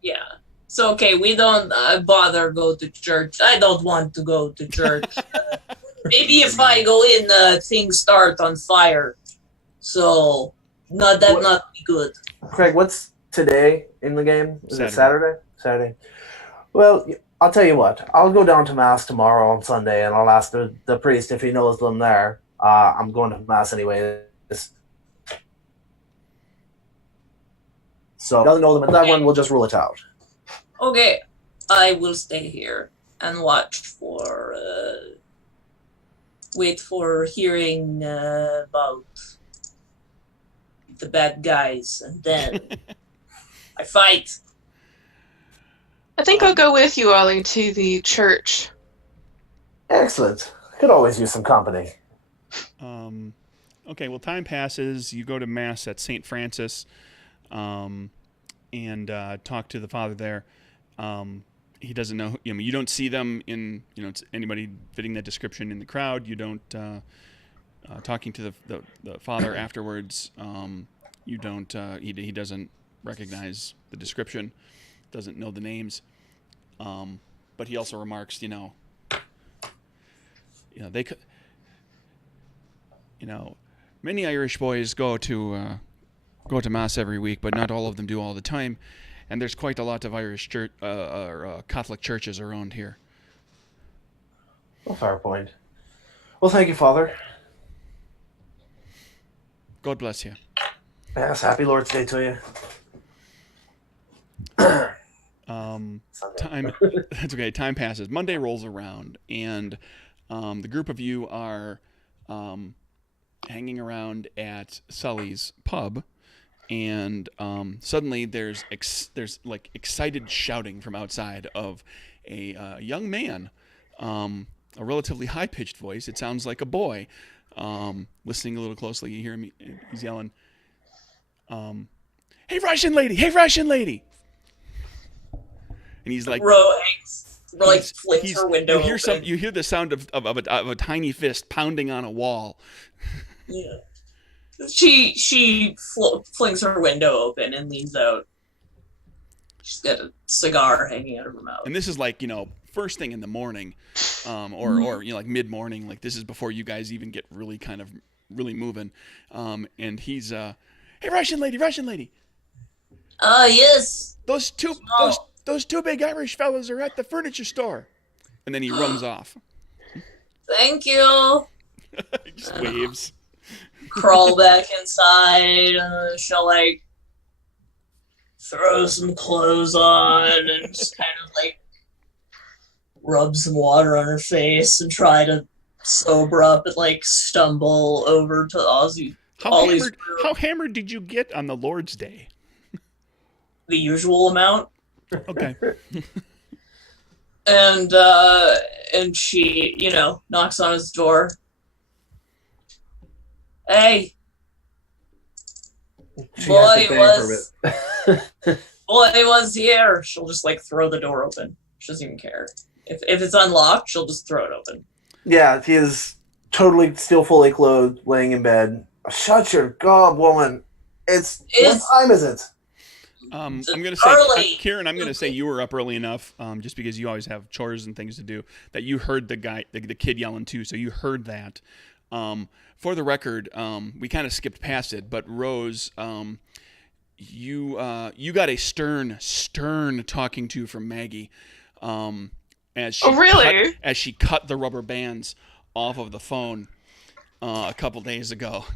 Yeah. So okay, we don't bother go to church. I don't want to go to church. Maybe if I go in, things start on fire. So not be good. Craig, what's today in the game? Is Saturday. it Saturday? Saturday. Well, I'll tell you what. I'll go down to Mass tomorrow on Sunday, and I'll ask the priest if he knows them there. I'm going to Mass anyway. So if he doesn't know them at that one, we'll just rule it out. Okay, I will stay here and wait for hearing about the bad guys, and then I fight. I think I'll go with you, Ollie, to the church. Excellent. Could always use some company. Okay, well, time passes. You go to Mass at St. Francis and talk to the father there. He doesn't know. You don't see them in. It's anybody fitting that description in the crowd. You don't. Talking to the father afterwards. You don't. He doesn't recognize the description. Doesn't know the names. But he also remarks. They could. Many Irish boys go to Mass every week, but not all of them do all the time. And there's quite a lot of Irish church, Catholic churches around here. Well, fair point. Well, thank you, Father. God bless you. Yes, happy Lord's Day to you. Time. That's okay. Time passes. Monday rolls around, and the group of you are hanging around at Sully's pub, and suddenly there's like excited shouting from outside of a young man, a relatively high pitched voice. It sounds like a boy. Listening a little closely, you hear him. He's yelling, "Hey, Russian lady! Hey, Russian lady!" And he's like, flings her window open. You hear the sound of a tiny fist pounding on a wall. Yeah. She flings her window open and leans out. She's got a cigar hanging out of her mouth. And this is like, first thing in the morning, or like mid morning. Like this is before you guys even get really moving. And he's, "Hey, Russian lady, Russian lady." Yes. Those two big Irish fellas are at the furniture store. And then he runs off. Thank you. He just waves. Crawl back inside. She'll throw some clothes on and just kind of rub some water on her face and try to sober up and stumble over to Ollie's room. How hammered did you get on the Lord's Day? The usual amount. Okay. And she, knocks on his door. Hey. Boy was here. She'll just throw the door open. She doesn't even care. If it's unlocked, she'll just throw it open. Yeah, he is totally still fully clothed, laying in bed. Shut your gob, woman. What time is it? I'm gonna say, Kieran, I'm gonna say you were up early enough, just because you always have chores and things to do, that you heard the kid yelling too. So you heard that. For the record, we kind of skipped past it, but Rose, you got a stern talking to from Maggie, as she cut the rubber bands off of the phone a couple days ago.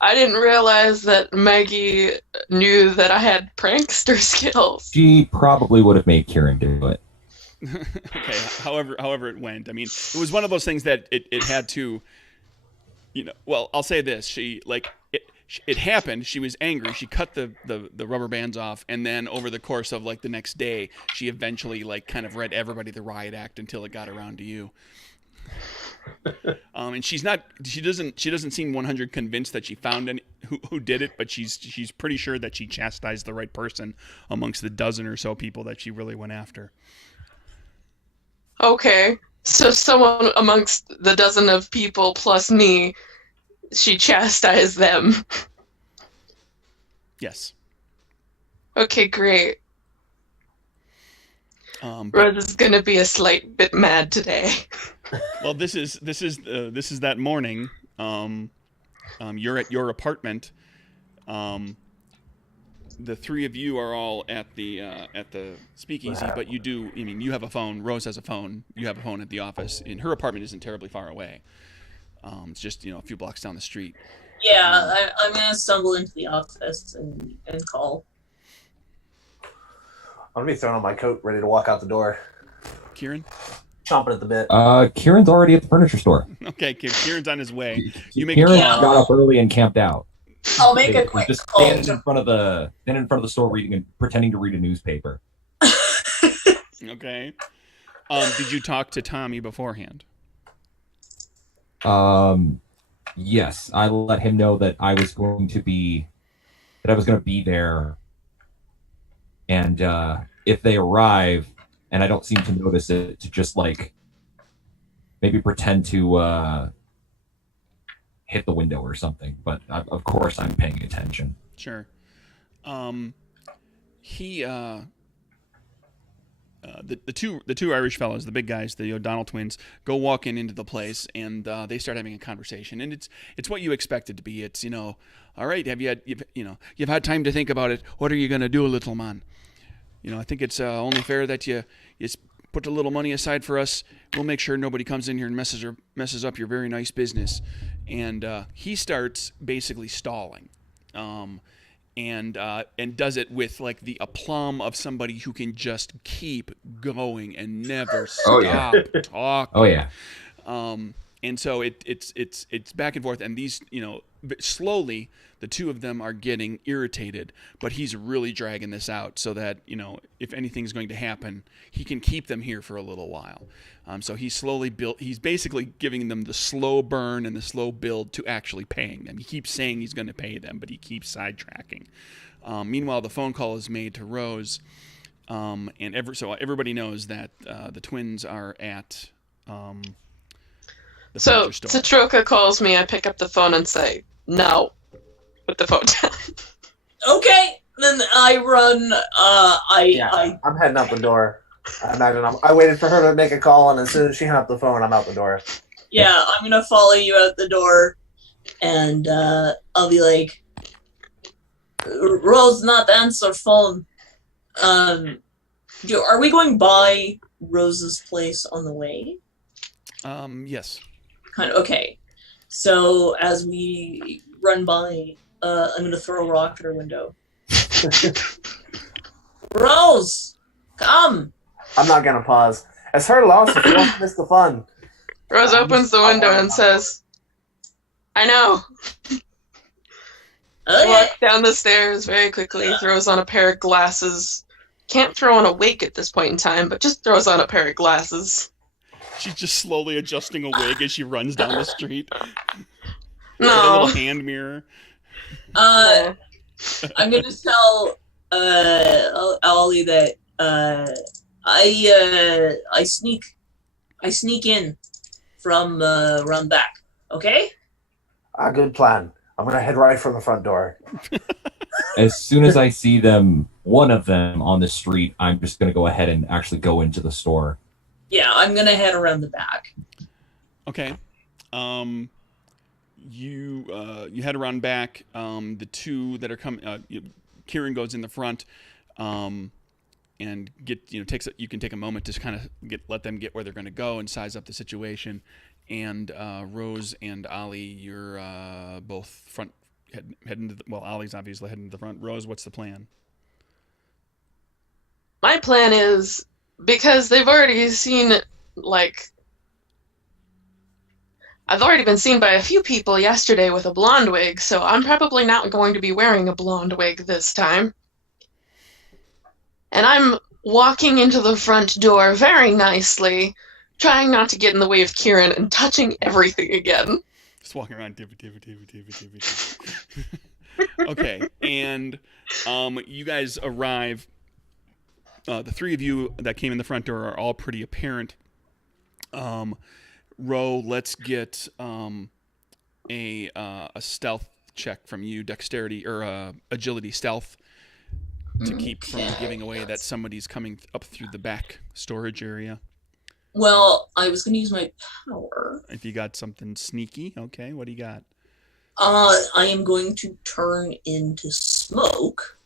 I didn't realize that Maggie knew that I had prankster skills. She probably would have made Kieran do it. Okay, however it went. I mean, it was one of those things that it had to, well, I'll say this. It happened. She was angry. She cut the rubber bands off, and then over the course of the next day, she eventually kind of read everybody the riot act until it got around to you. And she doesn't seem 100 convinced that she found who did it, but she's pretty sure that she chastised the right person amongst the dozen or so people that she really went after. Okay, so someone amongst the dozen of people plus me, she chastised them. Yes. Okay, great. Rose is gonna be a slight bit mad today. Well, this is that morning. You're at your apartment. The three of you are all at the speakeasy, but you have a phone. Rose has a phone. You have a phone at the office, and her apartment isn't terribly far away. It's just a few blocks down the street. Yeah, I'm gonna stumble into the office and call. I'm gonna be throwing on my coat, ready to walk out the door. Kieran? Chomping at the bit. Kieran's already at the furniture store. Okay, Kieran's on his way. Kieran got up early and camped out. I'll make a quick just call. standing in front of the store reading and pretending to read a newspaper. Okay. Did you talk to Tommy beforehand? Yes, I let him know that I was going to be there, and if they arrive and I don't seem to notice it, to just maybe pretend to hit the window or something. But of course, I'm paying attention. Sure. The two Irish fellows, the big guys, the O'Donnell twins, go walking into the place, and they start having a conversation. And it's what you expect it to be. It's all right. You've had time to think about it. What are you gonna do, little man? I think it's only fair that you put a little money aside for us. We'll make sure nobody comes in here and messes up your very nice business. And he starts basically stalling. And does it with the aplomb of somebody who can just keep going and never stop talking. Oh yeah. And so it's back and forth, and these but slowly, the two of them are getting irritated, but he's really dragging this out so that, if anything's going to happen, he can keep them here for a little while. So he's basically giving them the slow burn and the slow build to actually paying them. He keeps saying he's going to pay them, but he keeps sidetracking. Meanwhile, the phone call is made to Rose, so everybody knows that the twins are at the So furniture store. Citroka calls me. I pick up the phone and say, no. Put the phone down. Okay, then I run. I'm heading out the door. I imagine I waited for her to make a call, and as soon as she hung up the phone, I'm out the door. Yeah, I'm gonna follow you out the door, and I'll be like, Rose, not answer phone. Are we going by Rose's place on the way? Yes. Kind of, okay. So as we run by, I'm gonna throw a rock at her window. Rose, come! I'm not gonna pause. It's her loss if you want to miss the fun. Rose opens the window and says, I know. Okay. Walks down the stairs very quickly, throws on a pair of glasses. Can't throw on a wig at this point in time, but just throws on a pair of glasses. She's just slowly adjusting a wig as she runs down the street. With a No. little hand mirror. I'm gonna tell Ollie that I sneak in from around back. Okay? Good plan. I'm gonna head right for the front door. As soon as I see one of them on the street, I'm just going to go ahead and actually go into the store. Yeah, I'm gonna head around the back. Okay. You head around back. The two that are coming. Kieran goes in the front, and you can take a moment to kind of let them get where they're going to go and size up the situation. And Rose and Ollie, you're both front heading to Ollie's obviously heading to the front. Rose, what's the plan? My plan is, because they've already seen, I've already been seen by a few people yesterday with a blonde wig, so I'm probably not going to be wearing a blonde wig this time. And I'm walking into the front door very nicely, trying not to get in the way of Kieran and touching everything again. Just walking around. Okay, and you guys arrive. The three of you that came in the front door are all pretty apparent. Ro, let's get a stealth check from you, dexterity or agility stealth, to keep from giving away that somebody's coming up through the back storage area. Well, I was gonna use my power. If you got something sneaky, okay, what do you got? I am going to turn into smoke.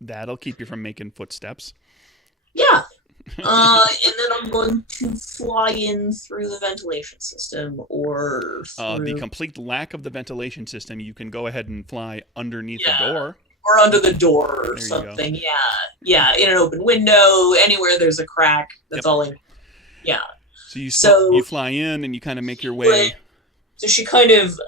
That'll keep you from making footsteps. Yeah. And then I'm going to fly in through the ventilation system or through... The complete lack of the ventilation system, you can go ahead and fly underneath the door. Or under the door or There you something. Yeah. Yeah, in an open window, anywhere there's a crack. That's all I... Yeah. So you fly in and you kind of make your way. So she kind of...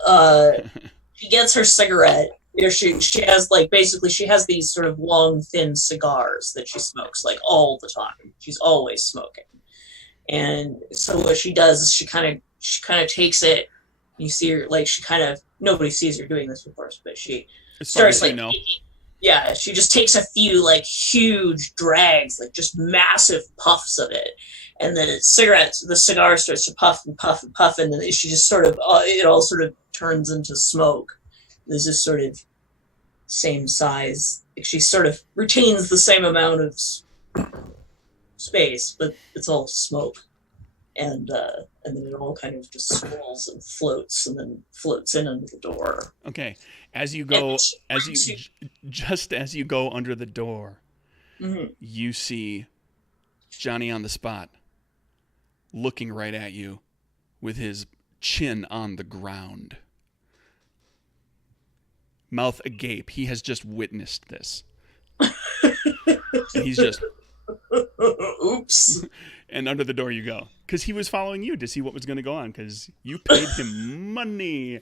she gets her cigarette. She has basically she has these sort of long thin cigars that she smokes all the time. She's always smoking. And so what she does is she kind of takes it. You see her nobody sees her doing this, of course, but she starts yeah, she just takes a few huge drags, just massive puffs of it. And then the cigar starts to puff and puff and puff, and then she just sort of it all sort of turns into smoke. There's this sort of same size. She sort of retains the same amount of space, but it's all smoke. And then it all kind of just swirls and floats, and then floats in under the door. Okay, as you go under the door, you see Johnny on the spot, looking right at you, with his chin on the ground. Mouth agape. He has just witnessed this. And he's just... Oops. And under the door you go, because he was following you to see what was going to go on, because you paid him money.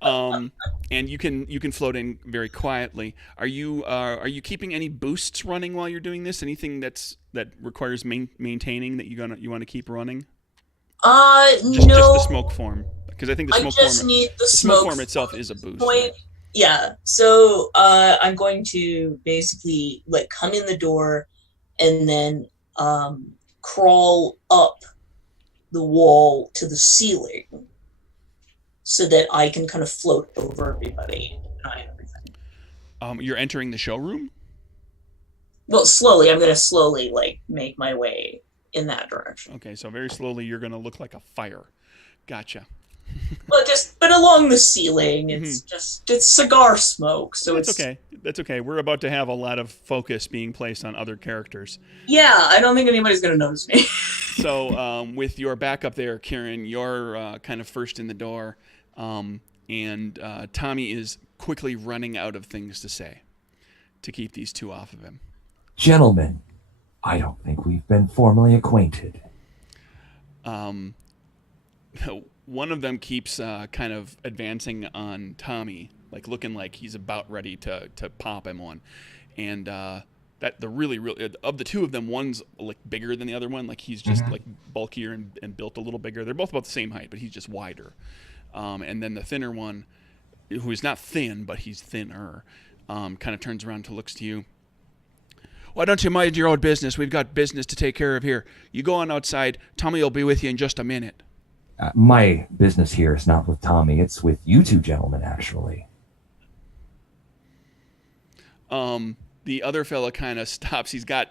And you can float in very quietly. Are you keeping any boosts running while you're doing this? Anything that requires maintaining that you want to keep running? Just No. the smoke form, because I think the smoke I just form, need the smoke smoke form itself is a boost. point. Right? Yeah. So I'm going to basically like come in the door and then crawl up the wall to the ceiling so that I can kind of float over everybody and everything. You're entering the showroom? Well, slowly. I'm going to slowly like make my way in that direction. Okay, so very slowly you're going to look like a fire. Gotcha. But along the ceiling, it's cigar smoke, so That's okay. That's okay. We're about to have a lot of focus being placed on other characters. Yeah, I don't think anybody's gonna notice me. So, with your backup there, Kieran, you're kind of first in the door, and Tommy is quickly running out of things to say to keep these two off of him. Gentlemen, I don't think we've been formally acquainted. One of them keeps kind of advancing on Tommy, like looking like he's about ready to pop him one. And that the really of the two of them, one's like bigger than the other one. Like he's just like bulkier and built a little bigger. They're both about the same height, but he's just wider. And then the thinner one, who is not thin, but he's thinner, kind of turns around to looks to you. Why don't you mind your own business? We've got business to take care of here. You go on outside. Tommy will be with you in just a minute. My business here is not with Tommy. It's with you two gentlemen, actually. The other fella kind of stops. He's got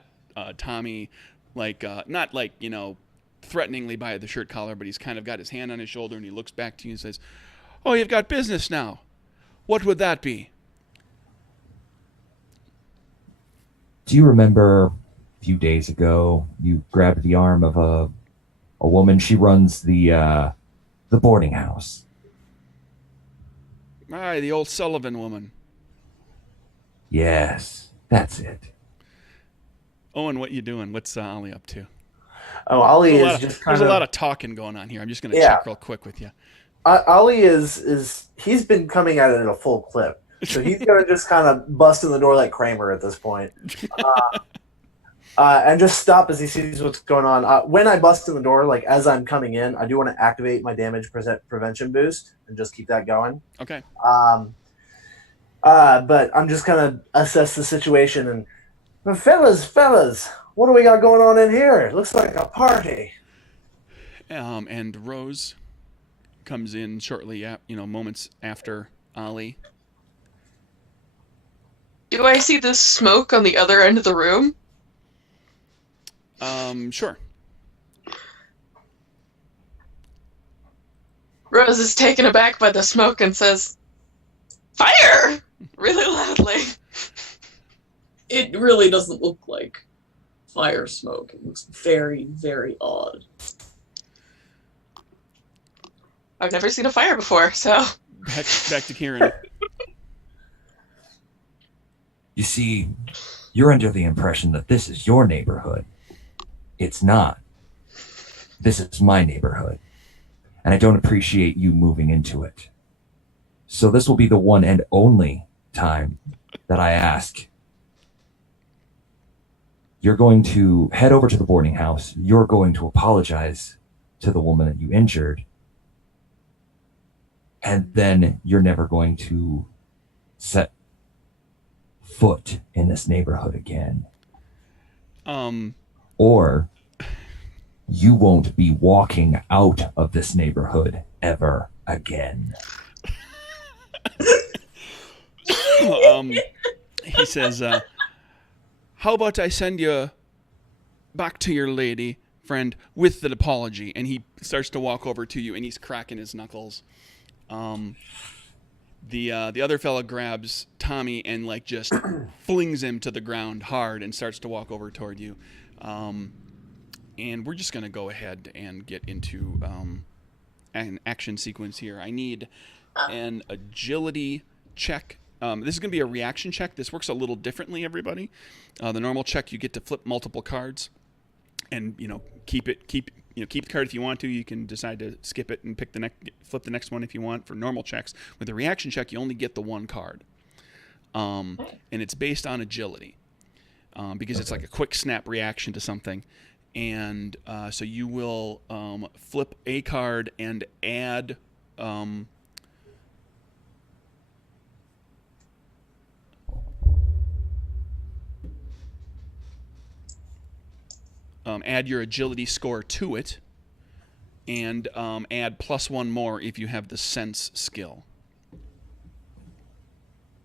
Tommy, like, not like, threateningly by the shirt collar, but he's kind of got his hand on his shoulder, and he looks back to you and says, "Oh, you've got business now. What would that be?" Do you remember a few days ago you grabbed the arm of a woman? She runs the boarding house. Aye, the old Sullivan woman. Yes, that's it. Owen, what you doing? What's Ollie up to? Oh, Ollie is just kind There's of... a lot of talking going on here. I'm just going to check real quick with you. Ollie is he's been coming at it at a full clip. So he's going to just kind of bust in the door like Kramer at this point. And just stop as he sees what's going on. When I bust in the door, like as I'm coming in, I do want to activate my damage prevention boost and just keep that going. Okay. But I'm just going to assess the situation and fellas, what do we got going on in here? It looks like a party. And Rose comes in shortly, moments after Ollie. Do I see the smoke on the other end of the room? Sure. Rose is taken aback by the smoke and says, "Fire!" really loudly. It really doesn't look like fire smoke. It looks very, very odd. I've never seen a fire before, so... Back to Kieran. You see, you're under the impression that this is your neighborhood. It's not. This is my neighborhood, and I don't appreciate you moving into it. So this will be the one and only time that I ask. You're going to head over to the boarding house. You're going to apologize to the woman that you injured, and then you're never going to set foot in this neighborhood again. Or you won't be walking out of this neighborhood ever again. He says, how about I send you back to your lady friend with the apology? And he starts to walk over to you, and he's cracking his knuckles. The other fella grabs Tommy and like just flings him to the ground hard and starts to walk over toward you. And we're just going to go ahead and get into an action sequence here. I need an agility check. This is going to be a reaction check. This works a little differently, everybody. The normal check, you get to flip multiple cards. and keep the card if you want to. You can decide to skip it and flip the next one if you want for normal checks. With a reaction check, you only get the one card, and it's based on agility, because it's like a quick snap reaction to something, and so you will flip a card and add. Add your agility score to it, and add +1 more if you have the sense skill.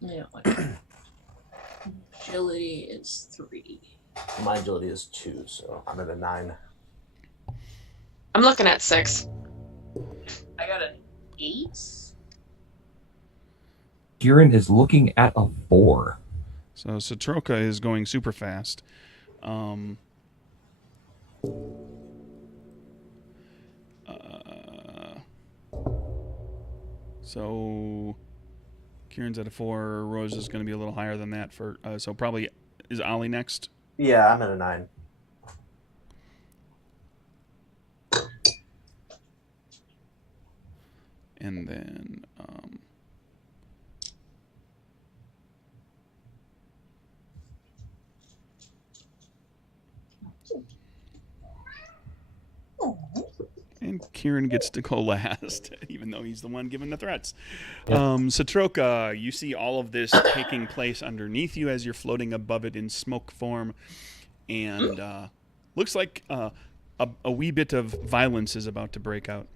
Yeah, agility is 3. My agility is 2, so I'm at a 9. I'm looking at 6. I got an 8. Kieran is looking at a 4. So Satroka is going super fast. So Kieran's at a 4. Rose is going to be a little higher than that. So probably is Ollie next? Yeah, I'm at a 9. And then and Kieran gets to go last, even though he's the one giving the threats. Satroka, you see all of this taking place underneath you as you're floating above it in smoke form, and looks like a wee bit of violence is about to break out.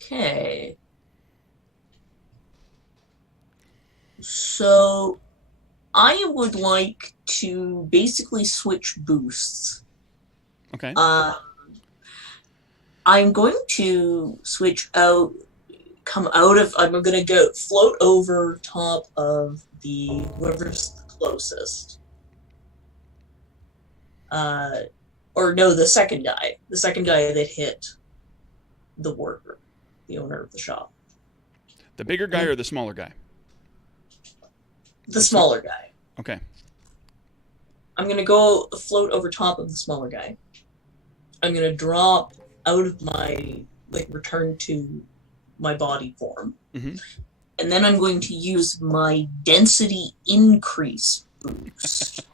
Okay. So I would like to basically switch boosts. Okay. I'm going to switch out, I'm going to float over top of whoever's the closest. Or no, the second guy that hit the worker, the owner of the shop. The bigger guy or the smaller guy? The smaller guy. Okay. I'm going to go float over top of the smaller guy. I'm going to drop out of return to my body form. Mm-hmm. And then I'm going to use my density increase boost.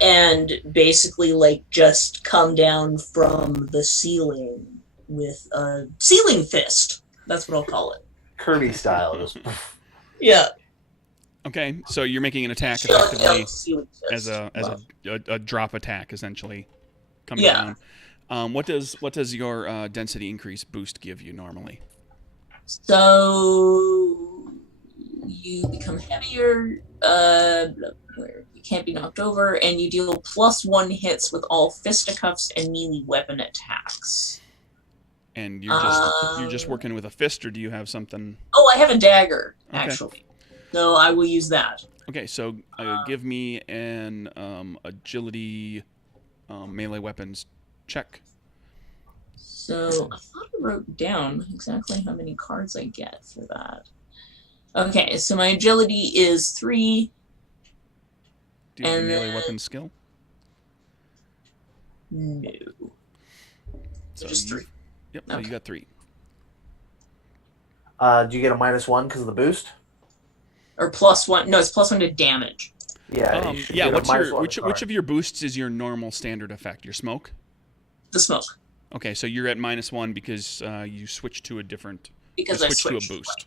And basically, just come down from the ceiling with a ceiling fist. That's what I'll call it. Kirby style. Just Yeah. Okay, so you're making an attack Shut effectively down ceiling fist. as a drop attack, essentially, coming Yeah. down. What does your density increase boost give you normally? So you become heavier, you can't be knocked over, and you deal +1 hits with all fisticuffs and melee weapon attacks. And you're just working with a fist, or do you have something? Oh, I have a dagger, Okay. actually. So I will use that. Okay, so give me an agility melee weapons check. So I thought I wrote down exactly how many cards I get for that. Okay, so my agility is 3. Do you have a And melee then- weapons skill? No. So Just 3. Yep, so Okay. you got 3. do you get a -1 because of the boost? Or +1. No, it's +1 to damage. Yeah. you should Yeah. get a What's your -1 which card. of your boosts is your normal standard effect? Your smoke. The smoke. Okay, so you're at -1 because you switched to a different. Because you I switched switched. to a boost.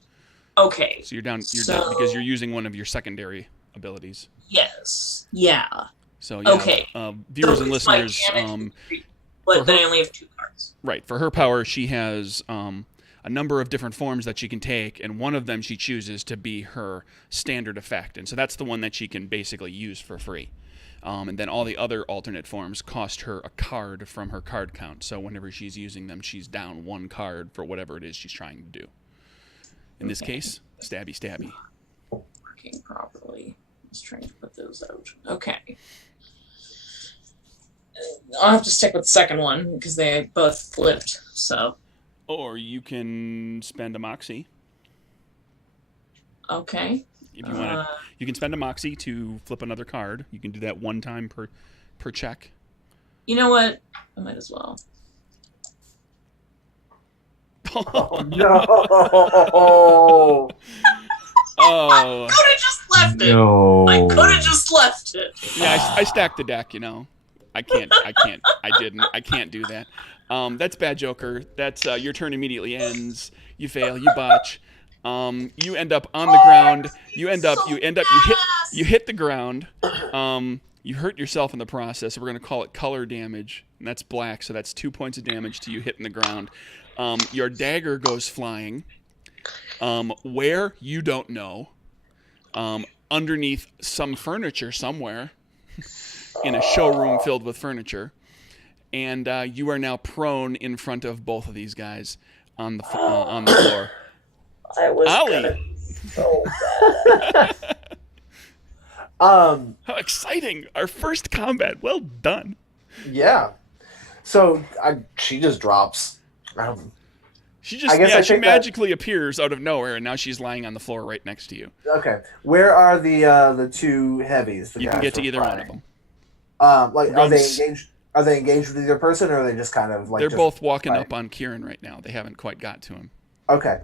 Okay. So you're down because So- you're using one of your secondary abilities. Yes. Yeah. So yeah, Okay. viewers So and it's my listeners, damage for but then her- I only have 2 cards. right, for her power, she has a number of different forms that she can take, and one of them she chooses to be her standard effect, and so that's the one that she can basically use for free. And then all the other alternate forms cost her a card from her card count. So whenever she's using them, she's down 1 card for whatever it is she's trying to do. In this case, stabby stabby. Working properly. Just trying to put those out. Okay. I'll have to stick with the second one because they both flipped. So, Or you can spend a moxie. okay. If you want to, you can spend a moxie to flip another card. You can do that one time per check. You know what? I might as well. Oh no! Oh. I could have just left it. No. I could have just left it. Yeah, I stacked the deck. I can't do that. That's bad, Joker. That's your turn immediately ends. You fail. You botch. You end up on the ground. You hit the ground. You hurt yourself in the process. We're gonna call it color damage, and that's black. So that's 2 points of damage to you hitting the ground. Your dagger goes flying. Where you don't know. Underneath some furniture somewhere. In a showroom filled with furniture, and you are now prone in front of both of these guys on the floor. I was Ollie. so bad. How exciting! Our first combat. Well done. Yeah. So she just drops. She just she magically appears out of nowhere, and now she's lying on the floor right next to you. Okay. Where are the two heavies? You can get to either one of them. Are they engaged? Are they engaged with either person, or are they just kind of like? They're both walking up on Kieran right now. They haven't quite got to him. Okay.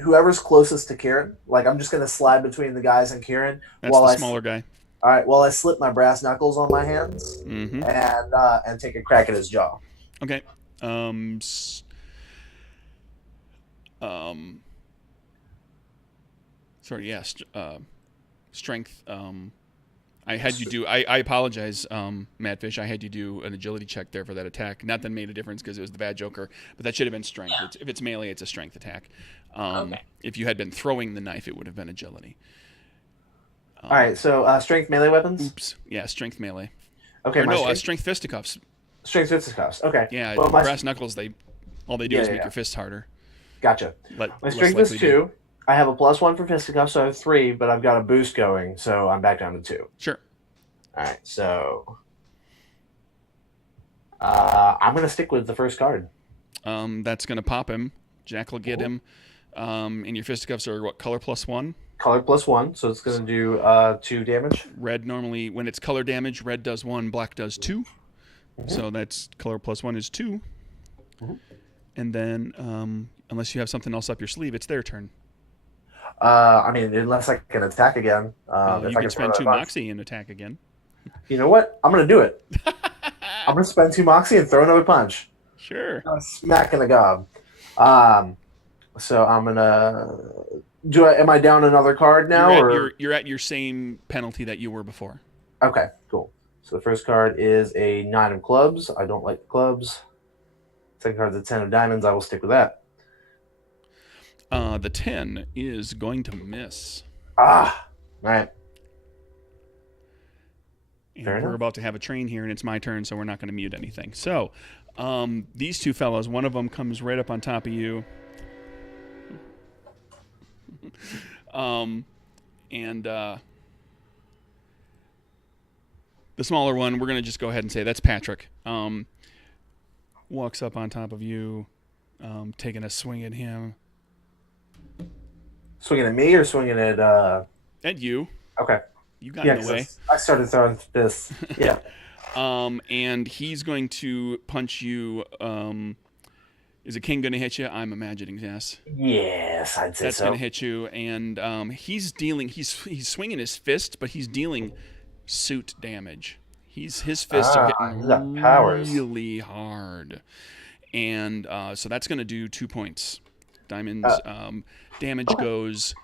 Whoever's closest to Kieran, I'm just gonna slide between the guys and Kieran. That's the smaller guy. All right. Well, I slip my brass knuckles on my hands and take a crack at his jaw. Okay. Sorry. Yes. Strength. I had you do. I apologize, Madfish. I had you do an agility check there for that attack. Not that it made a difference because it was the bad Joker, but that should have been strength. If it's melee, it's a strength attack. Okay. If you had been throwing the knife, it would have been agility. All right. So strength melee weapons. Oops. Yeah, strength melee. Okay. Strength fisticuffs. Strength fisticuffs. Okay. Yeah, well, brass knuckles. All they do is make your fists harder. Gotcha. My strength is 2. I have a +1 for fisticuffs, so I have 3, but I've got a boost going, so I'm back down to 2. Sure. All right, so I'm going to stick with the first card. That's going to pop him. Jack will get him. And your fisticuffs are what, color +1? Color +1, so it's going to do 2 damage. Red normally, when it's color damage, red does 1, black does 2. So that's color +1 is 2. And then, unless you have something else up your sleeve, it's their turn. Unless I can attack again. You can spend 2 moxie and attack again. You know what? I'm going to do it. I'm going to spend 2 moxie and throw another punch. Sure. Smack in the gob. So I'm going to... Am I down another card now? You're at your same penalty that you were before. Okay, cool. So the first card is a 9 of clubs. I don't like clubs. Second card's a 10 of diamonds. I will stick with that. The 10 is going to miss. All right. And we're about to have a train here, and it's my turn, so we're not going to mute anything. So, these two fellows, one of them comes right up on top of you. The smaller one, we're going to just go ahead and say that's Patrick. Walks up on top of you, taking a swing at him. Swinging at me or swinging at... At you. Okay. You got in the way. I started throwing this. Yeah. And he's going to punch you. Is a king going to hit you? I'm imagining yes. Yes, I'd say That's so. going to hit you, and he's dealing. He's swinging his fist, but he's dealing suit damage. His fists are hitting really hard, and so that's going to do 2 points. Diamonds damage goes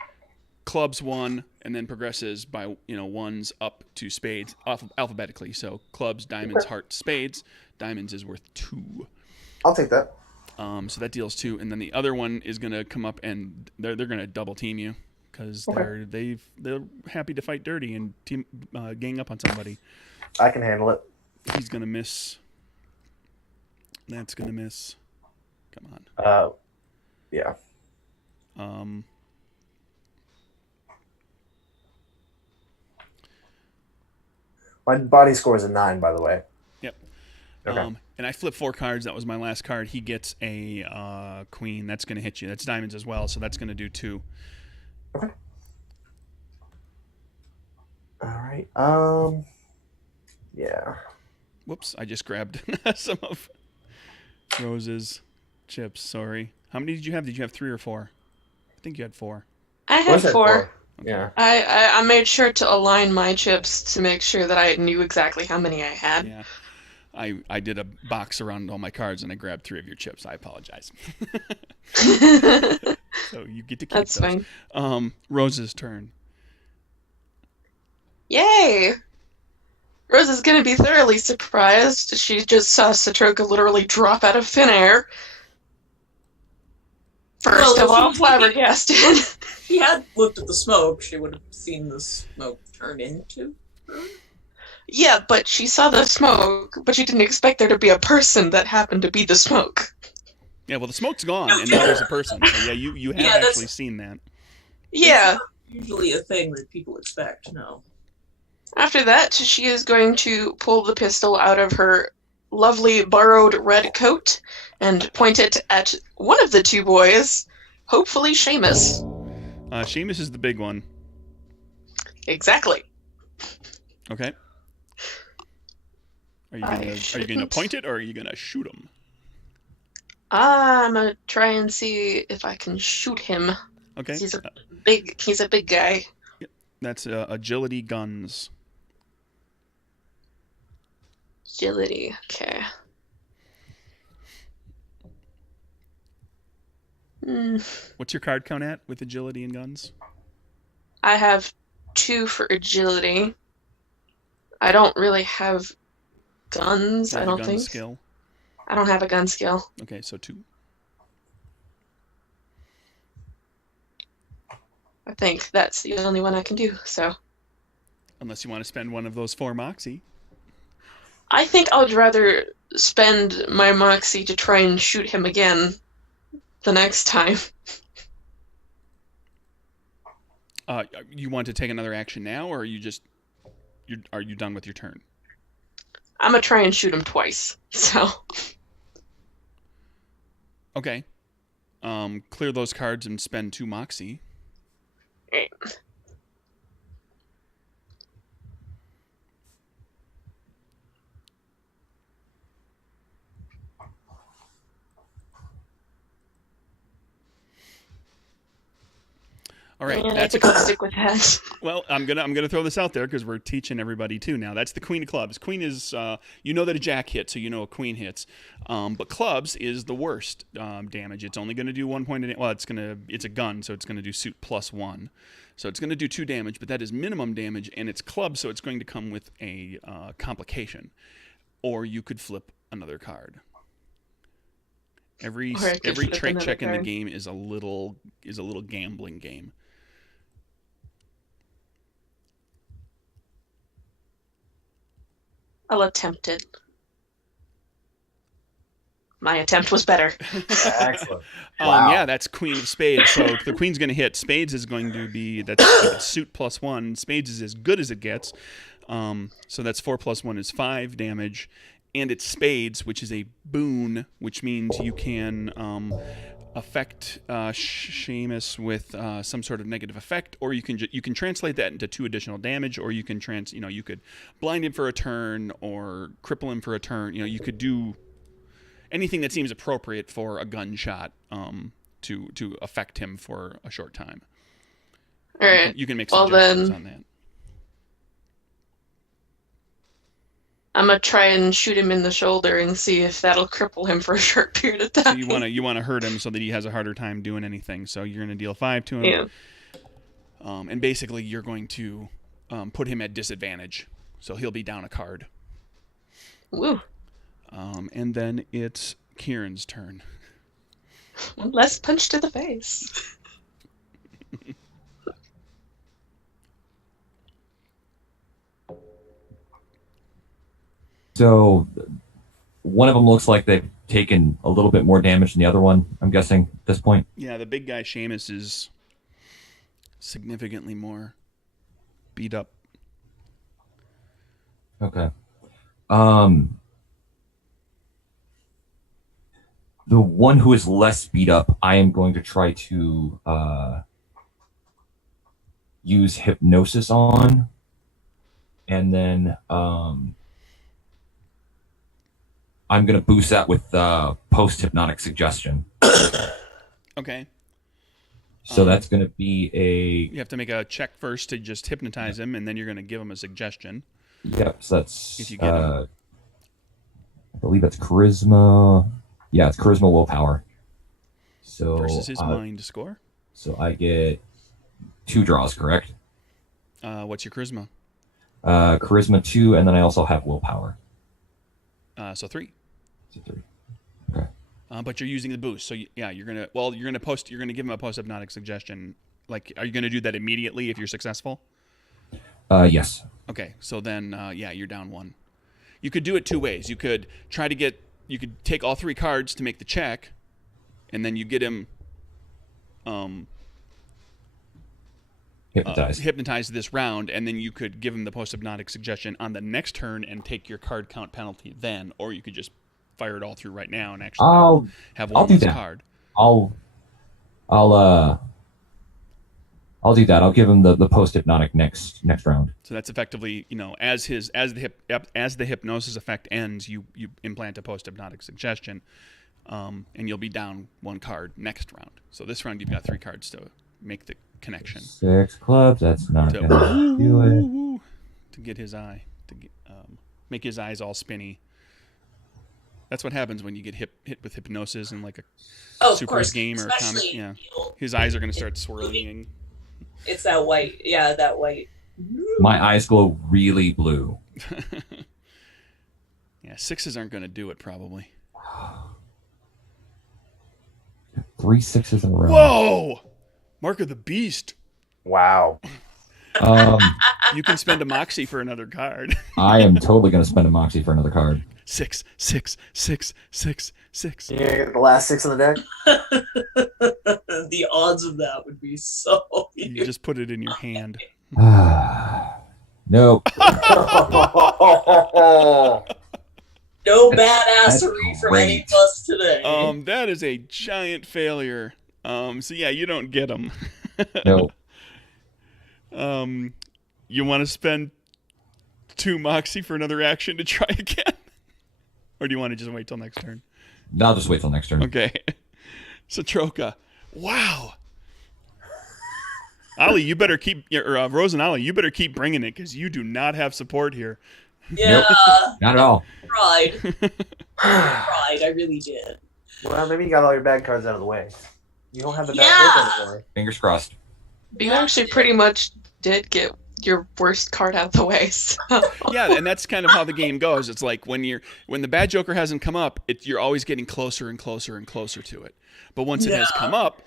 clubs 1, and then progresses by ones up to spades alphabetically. So clubs, diamonds, hearts, spades. Diamonds is worth 2. I'll take that. So that deals 2, and then the other one is going to come up and they're going to double team you because they're happy to fight dirty and gang up on somebody. I can handle it. He's going to miss. That's going to miss. Come on. Yeah. My body score is a 9, by the way. Yep. Okay. And I flipped 4 cards. That was my last card. He gets a queen. That's going to hit you. That's diamonds as well, so that's going to do 2. Okay. All right. Yeah. Whoops! I just grabbed some of Rose's chips. Sorry. How many did you have? Did you have 3 or 4? I think you had 4. I had What's that 4. for? Yeah. I made sure to align my chips to make sure that I knew exactly how many I had. Yeah. I did a box around all my cards and I grabbed 3 of your chips. I apologize. So you get to keep That's those. fine. Rose's turn. Yay! Rose is going to be thoroughly surprised. She just saw Satroka literally drop out of thin air. First of all, flabbergasted. If she had looked at the smoke, she would have seen the smoke turn into her. Yeah, but she saw the smoke, but she didn't expect there to be a person that happened to be the smoke. Yeah, well, the smoke's gone, and now there's a person. So yeah, you have actually seen that. Yeah. It's not usually a thing that people expect, no. After that, she is going to pull the pistol out of her lovely borrowed red coat and point it at one of the 2 boys, hopefully Seamus. Seamus is the big one. Exactly. Okay. Are you gonna point it or are you gonna shoot him? I'm gonna try and see if I can shoot him. Okay. He's a big guy. That's agility guns. Agility. Okay. What's your card count at with agility and guns? I have 2 for agility. I don't really have guns, I don't think. Skill? I don't have a gun skill. Okay, so 2. I think that's the only one I can do, so. Unless you want to spend one of those 4 moxie. I think I'd rather spend my moxie to try and shoot him again the next time. You want to take another action now, or are you done with your turn? I'm gonna try and shoot him twice, so. Okay. Clear those cards and spend 2 moxie. Right. All right, And I think I'll stick with that. Well, I'm gonna throw this out there because we're teaching everybody too now. That's the queen of clubs. Queen is you know that a jack hits, so you know a queen hits. But clubs is the worst damage. It's only gonna do 1 point. It's a gun, so it's gonna do suit +1. So it's gonna do 2 damage, but that is minimum damage, and it's clubs, so it's going to come with a complication. Or you could flip another card. Every trait check in the game is a little gambling game. I'll attempt it. My attempt was better. Excellent. Wow. Yeah, that's queen of spades. So the queen's going to hit. Spades is going to be that's suit +1. Spades is as good as it gets. So that's 4 + 1 is 5 damage, and it's spades, which is a boon, which means you can affect Seamus with some sort of negative effect, or you can translate that into 2 additional damage, or you can you could blind him for a turn or cripple him for a turn. You could do anything that seems appropriate for a gunshot to affect him for a short time. All right. You can make suggestions on that. I'm gonna try and shoot him in the shoulder and see if that'll cripple him for a short period of time. So you want to hurt him so that he has a harder time doing anything. So you're going to deal 5 to him. Yeah. And basically you're going to put him at disadvantage, so he'll be down a card. Woo. And then it's Kieran's turn. One less punch to the face. So one of them looks like they've taken a little bit more damage than the other one, I'm guessing, at this point. Yeah, the big guy, Seamus, is significantly more beat up. Okay. The one who is less beat up, I am going to try to use hypnosis on. and then I'm going to boost that with post-hypnotic suggestion. Okay. So that's going to be You have to make a check first to just hypnotize him, and then you're going to give him a suggestion. Yep, so that's... If you get him. I believe that's charisma. Yeah, it's charisma willpower. So Versus his mind score. So I get 2 draws, correct? What's your charisma? Charisma 2, and then I also have willpower. So 3. So 3. Okay. But you're using the boost, so you're gonna give him a post-hypnotic suggestion. Like, are you gonna do that immediately if you're successful? Yes. Okay, so then you're down 1. You could do it 2 ways. You could take all 3 cards to make the check, and then you get him hypnotized this round, and then you could give him the post-hypnotic suggestion on the next turn and take your card count penalty then, or you could just fire it all through right now and actually have one less card. I'll do that. I'll give him the post-hypnotic next round. So that's effectively, as the hypnosis effect ends, you implant a post-hypnotic suggestion, and you'll be down 1 card next round. So this round you've got 3 cards to make the connection. 6 clubs. That's not going to do it. To get his eye, make his eyes all spinny. That's what happens when you get hit with hypnosis in like a Super game or a comic. Yeah, his eyes are going to start swirling. It's that white. Yeah, that white. My eyes glow really blue. Yeah, 6s aren't going to do it probably. 3 6s in a row. Whoa! Mark of the Beast. Wow. You can spend a moxie for another card. I am totally going to spend a moxie for another card. 6, 6, 6, 6, 6. You're gonna get the last 6 on the deck? The odds of that would be so huge. You just put it in your hand. Nope. No badassery from any of us today. That is a giant failure. So yeah, you don't get them. Nope. You want to spend 2 moxie for another action to try again? Or do you want to just wait till next turn? No, I'll just wait till next turn. Okay. Satroka. Wow. Ali, you better keep, or Rose and Ali, you better keep bringing it because you do not have support here. Yeah. Nope. Not at all. Tried. I really did. Well, maybe you got all your bad cards out of the way. You don't have the bad cards anymore. Fingers crossed. You actually pretty much did get your worst card out of the way. So. Yeah, and that's kind of how the game goes. It's like when the bad joker hasn't come up, you're always getting closer and closer and closer to it. But once it has come up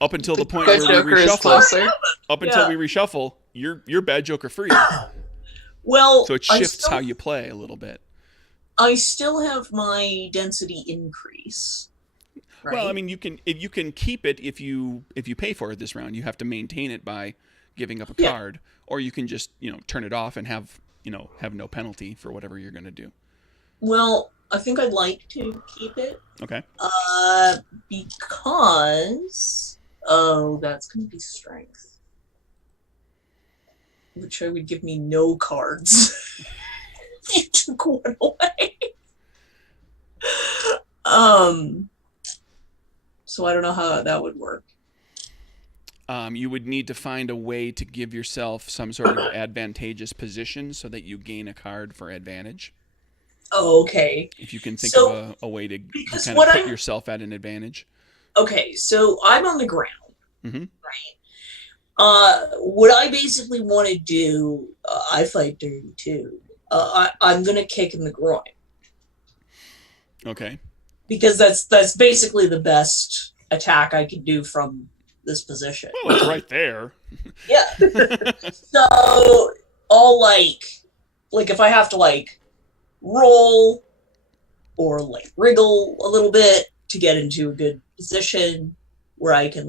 until the point where we reshuffle, you're bad joker free. Well, so it shifts how you play a little bit. I still have my density increase. Right? Well, I mean, you can keep it if you pay for it this round. You have to maintain it by giving up a card, or you can just turn it off and have no penalty for whatever you're going to do. Well, I think I'd like to keep it. Okay. Because that's going to be strength, which would give me no cards. You took one away. So I don't know how that would work. You would need to find a way to give yourself some sort of advantageous position so that you gain a card for advantage. Oh, okay. If you can think of a way to kind of put yourself at an advantage. Okay, so I'm on the ground, mm-hmm. right? What I basically want to do, I fight dirty too. I'm going to kick in the groin. Okay. Because that's basically the best attack I can do from this position. Well, it's right there. Yeah. So I'll like if I have to roll or wriggle a little bit to get into a good position where I can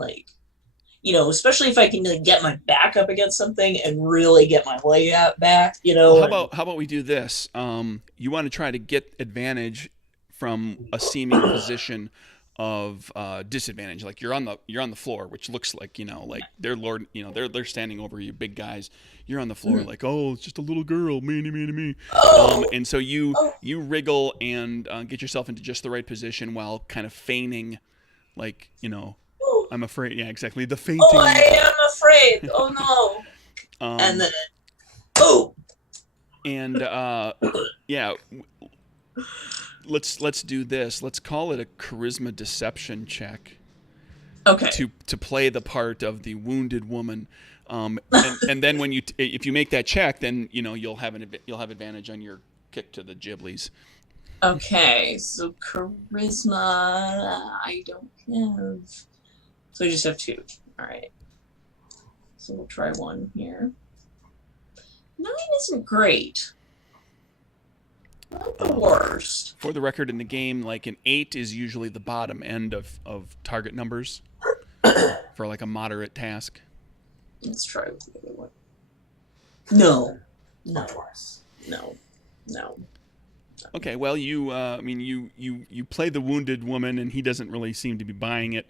especially if I can get my back up against something and really get my leg out back, Well, how about we do this? You want to try to get advantage from a seeming position of disadvantage. Like you're on the floor, which looks like like they're standing over you, big guys. You're on the floor, like, oh, it's just a little girl, me. And so you wriggle and get yourself into just the right position while kind of feigning, like I'm afraid. Yeah, exactly. The fainting. Oh, I am afraid. Oh no. And then, And yeah, let's do this. Let's call it a charisma deception check. Okay. To play the part of the wounded woman, and then when if you make that check, then you'll have advantage on your kick to the Ghiblies. Okay, so charisma I don't have. So I just have 2. All right. So we'll try 1 here. 9 isn't great. Not the worst. For the record, in the game, like an 8 is usually the bottom end of target numbers for like a moderate task. Let's try the other one. No. Much worse. No. Okay, well, you play the wounded woman, and he doesn't really seem to be buying it.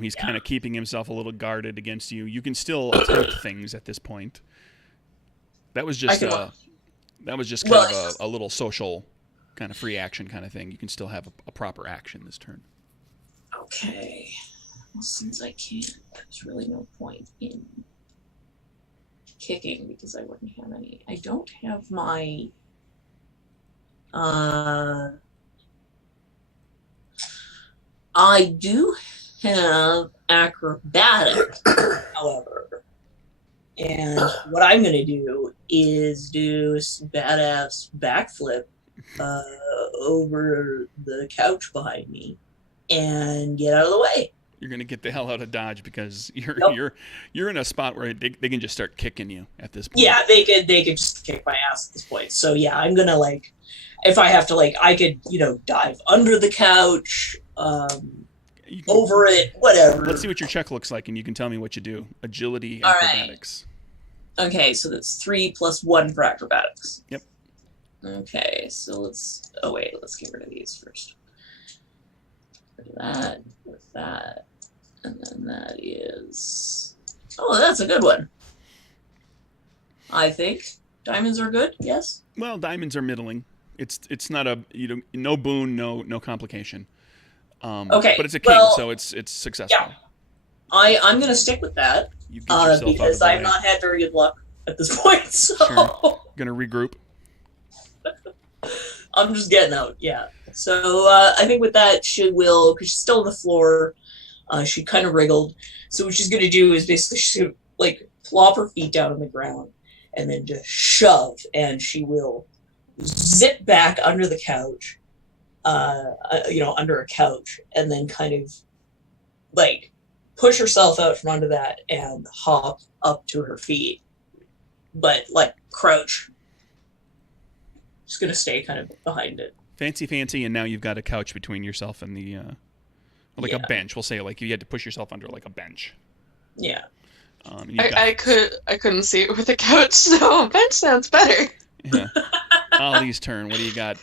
He's kind of keeping himself a little guarded against you. You can still attempt things at this point. That was just kind of a little social kind of free action kind of thing. You can still have a proper action this turn. Okay. Well, since I can't, there's really no point in kicking because I wouldn't have any. I don't have my I do have acrobatics, however. And what I'm going to do is do a badass backflip over the couch behind me and get out of the way. You're going to get the hell out of Dodge because you're in a spot where they can just start kicking you at this point. Yeah, they could just kick my ass at this point. So yeah, I'm going to if I have to I could, dive under the couch, over it, whatever. Let's see what your check looks like, and you can tell me what you do. Agility, acrobatics. Right. Okay, so that's 3 + 1 for acrobatics. Yep. Okay, so let's get rid of these first. With that, and then that is. Oh, that's a good one. I think diamonds are good. Yes. Well, diamonds are middling. It's not no boon, no complication. Okay, but it's a king, so it's successful. Yeah, I'm gonna stick with that because I've not had very good luck at this point. So sure. Gonna regroup. I'm just getting out. Yeah. So I think with that because she's still on the floor. She kind of wriggled. So what she's gonna do is basically she's gonna plop her feet down on the ground and then just shove, and she will zip back under the couch. Under a couch, and then kind of push herself out from under that and hop up to her feet, but crouch. Just gonna stay kind of behind it. Fancy, and now you've got a couch between yourself and the, a bench. We'll say you had to push yourself under a bench. Yeah. I couldn't see it with a couch, so a bench sounds better. Yeah. Ollie's turn. What do you got,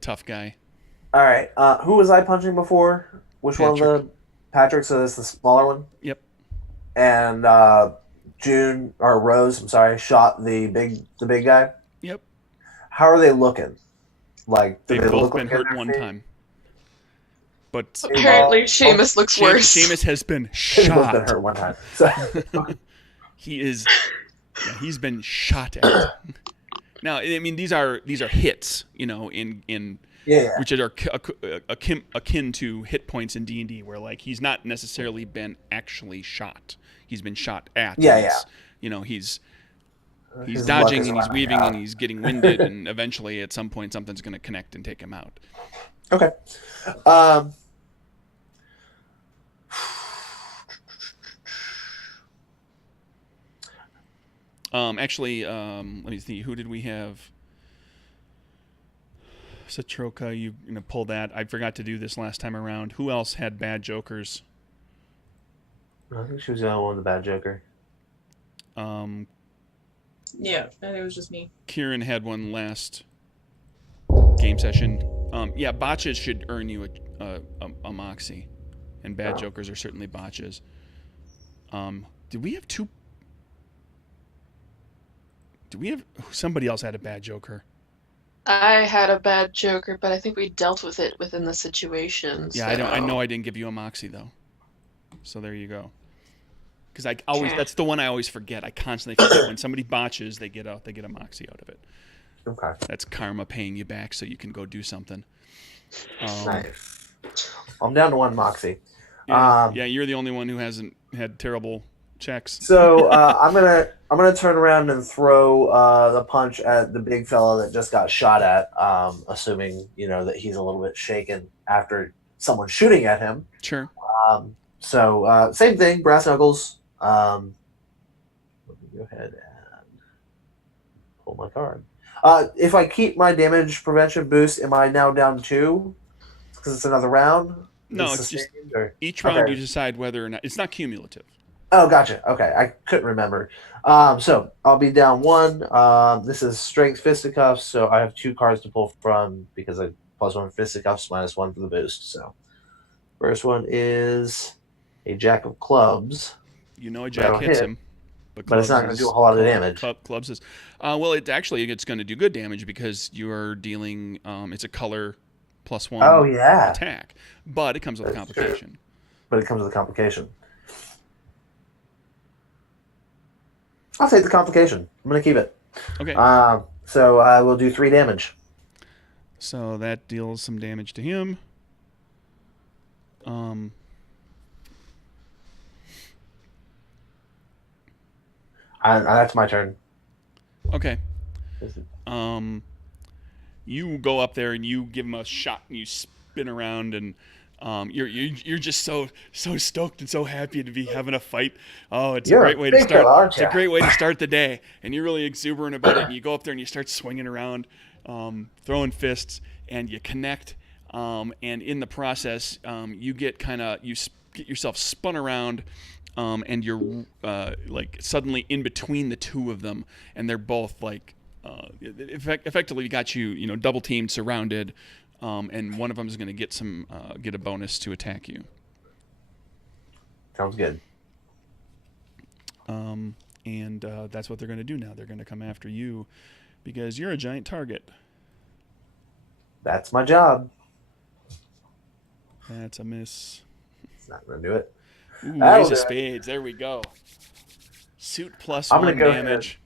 tough guy? All right. Who was I punching before? Which Patrick. one of the Patrick? So this is the smaller one. Yep. And Rose. I'm sorry. Shot the big guy. Yep. How are they looking? Do They've they both look been like hurt one time. But apparently, Seamus looks worse. Seamus has been They've both been shot. hurt one time. So he's been shot at. Now, I mean, these are hits, in which are akin to hit points in D&D, where he's not necessarily been actually shot. He's been shot at. He's dodging and he's weaving and he's getting winded, and eventually at some point something's going to connect and take him out. Okay. Let me see. Who did we have? Satroka, you pull that. I forgot to do this last time around. Who else had bad jokers? I think she was the only one with the bad joker. Yeah, I think it was just me. Kieran had one last game session. Botches should earn you a moxie. and bad jokers are certainly botches. Did we have two? Did we have somebody else had a bad joker? I had a bad joker, but I think we dealt with it within the situation. Yeah, so. I know I didn't give you a moxie though. So there you go. Because I always Okay. that's the one I always forget. I constantly forget when somebody botches, they get a moxie out of it. Okay. That's karma paying you back so you can go do something. Nice. I'm down to 1 moxie. Yeah, you're the only one who hasn't had terrible checks. So I'm gonna turn around and throw the punch at the big fella that just got shot at, assuming that he's a little bit shaken after someone shooting at him. Sure. So same thing, brass knuckles. Let me go ahead and pull my card. If I keep my damage prevention boost, am I now down 2? Because it's another round. No, Is it's this just sustained, or- each round Okay. you decide whether or not it's not cumulative. Oh, gotcha. Okay, I couldn't remember. So I'll be down 1. This is strength fisticuffs, so I have 2 cards to pull from because I +1 fisticuffs, -1 for the boost. So first one is a jack of clubs, You know a That'll jack hits hit, him, but it's not going to do a whole lot of damage. Clubs is, well, it's going to do good damage because you are dealing. It's a color +1 Oh yeah, attack, but it comes with a That's complication. but it comes with a complication. I'll take the complication. I'm going to keep it. Okay, So I will do 3 damage. so that deals some damage to him. That's my turn. Okay. You go up there and you give him a shot and you spin around and you're just so stoked and so happy to be having a fight. Oh, it's You're a great a way to big start. fella, aren't It's a ya? great way to start the day, and you're really exuberant about it. And you go up there and you start swinging around, throwing fists, and you connect. And in the process, you get get yourself spun around. And you're like suddenly in between the two of them, and they're both like effectively got you double teamed, surrounded, and one of them is going to get a bonus to attack you. Sounds good. And that's what they're going to do now. They're going to come after you because you're a giant target. That's my job. That's a miss. It's not going to do it. Ooh, That'll ace do of it. spades. There we go. Suit plus I'm gonna 1 go damage.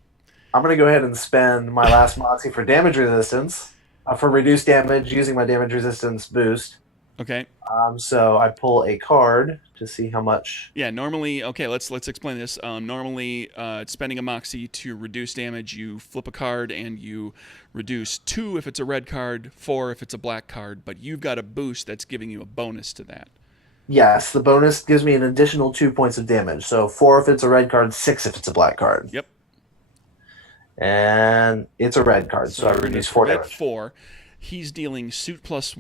I'm going to go ahead and spend my last moxie for damage resistance, for reduced damage using my damage resistance boost. Okay. So I pull a card to see how much. Yeah, normally, okay, let's explain this. Normally, spending a moxie to reduce damage, you flip a card and you reduce 2 if it's a red card, 4 if it's a black card, but you've got a boost that's giving you a bonus to that. Yes, the bonus gives me an additional 2 points of damage. So 4 if it's a red card, 6 if it's a black card. Yep. And it's a red card, so I we're reduce gonna 4 prevent damage. 4. He's dealing suit plus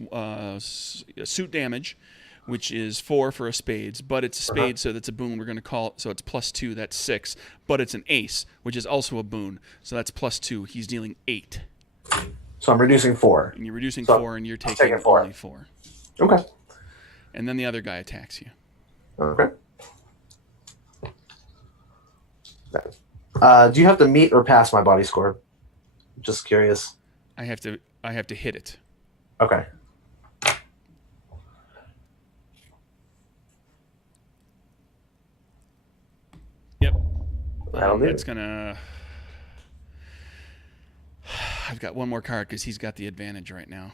suit damage, which is 4 for a spades, but it's a spade, so that's a boon. We're going to call it, so it's +2, that's 6. But it's an ace, which is also a boon, so that's +2. He's dealing 8. So I'm reducing 4. And you're reducing So 4, and you're I'm taking taking 4. only 4. Okay. And then the other guy attacks you. Okay. Do you have to meet or pass my body score? Just curious. I have to hit it. Okay. Yep. That'll do. That's gonna. I've got one more card because he's got the advantage right now.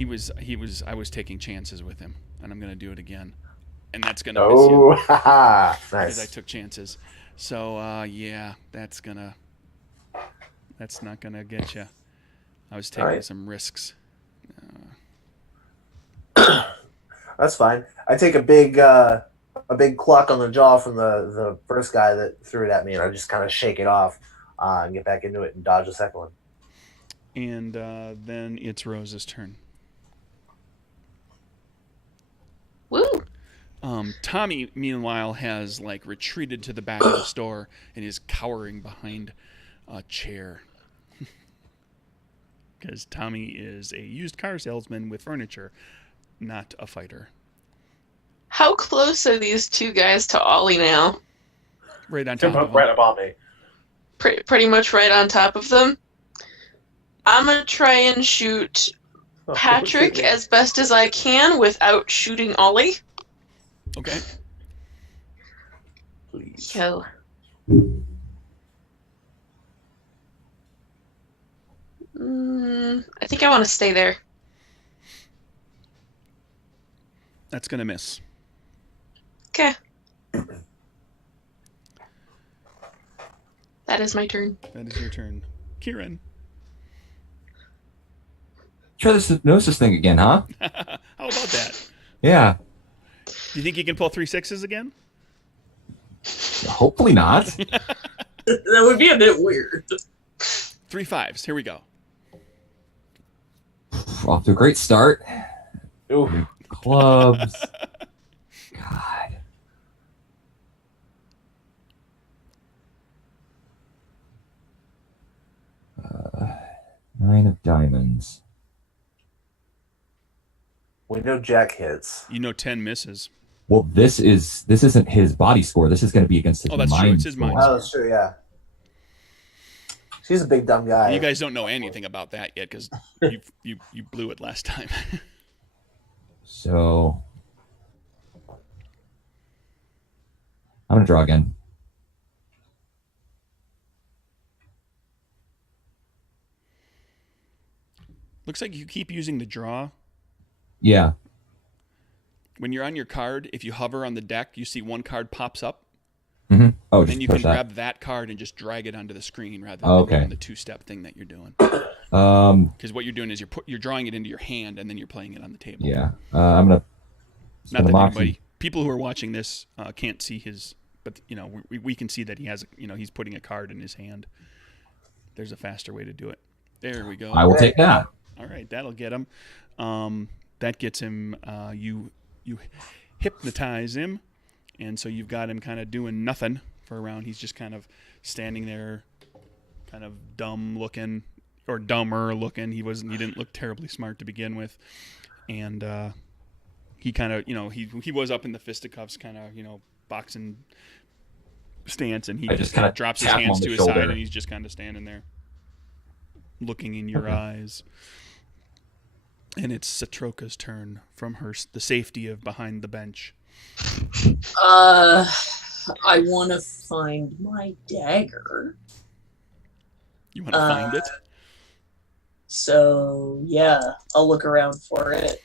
I was taking chances with him, and I'm gonna do it again, and that's gonna miss you Oh, haha. because I Nice. took chances. So yeah, that's not gonna get you. I was taking Alright. some risks. That's fine. I take a big cluck on the jaw from the first guy that threw it at me, and I just kind of shake it off and get back into it and dodge the second one. And then it's Rose's turn. Woo! Tommy, meanwhile, has like retreated to the back of the store and is cowering behind a chair. Because Tommy is a used car salesman with furniture. not a fighter. How close are these two guys to Ollie now? Right on They're top of both right him. above me. Pretty much right on top of them. I'm gonna try and shoot Oh, Patrick shoot me. as best as I can without shooting Ollie. Okay. Please. Yo. I think I want to stay there. That's going to miss. Okay. That is my turn. That is your turn. Kieran. Try this hypnosis thing again, huh? How about that? Yeah. Do you think you can pull 3 6s again? Hopefully not. That would be a bit weird. 3 5s. Here we go. Off to a great start. Ooh. Clubs. God. Nine of diamonds. We know Jack hits. You know 10 misses. Well, this isn't his body score. This is going to be against his Oh, that's true. mind It's his score. mind Oh, that's true, yeah. She's a big dumb guy. You guys don't know anything about that yet because you blew it last time. So I'm going to draw again. Looks like you keep using the draw. Yeah. When you're on your card, if you hover on the deck, you see one card pops up. Mm-hmm. Oh, And just then you push can that. grab that card and just drag it onto the screen rather than Okay. doing the 2-step thing that you're doing. Because what you're doing is you're drawing it into your hand and then you're playing it on the table. Yeah. I'm going to Not that anybody, people who are watching this can't see his, but we can see that he has, he's putting a card in his hand. There's a faster way to do it. There we go. I will take that. All right, that'll get him. That gets him. You hypnotize him, and so you've got him kind of doing nothing for a round. He's just kind of standing there, kind of dumb looking or dumber looking. He didn't look terribly smart to begin with, and he kind of he was up in the fisticuffs, kind of boxing stance, and he I just kinda drops his tap him hands on the to his shoulder. side, and he's just kind of standing there, looking in your eyes. And it's Satroka's turn from the safety of behind the bench. I want to find my dagger. You want to find it? So, yeah, I'll look around for it.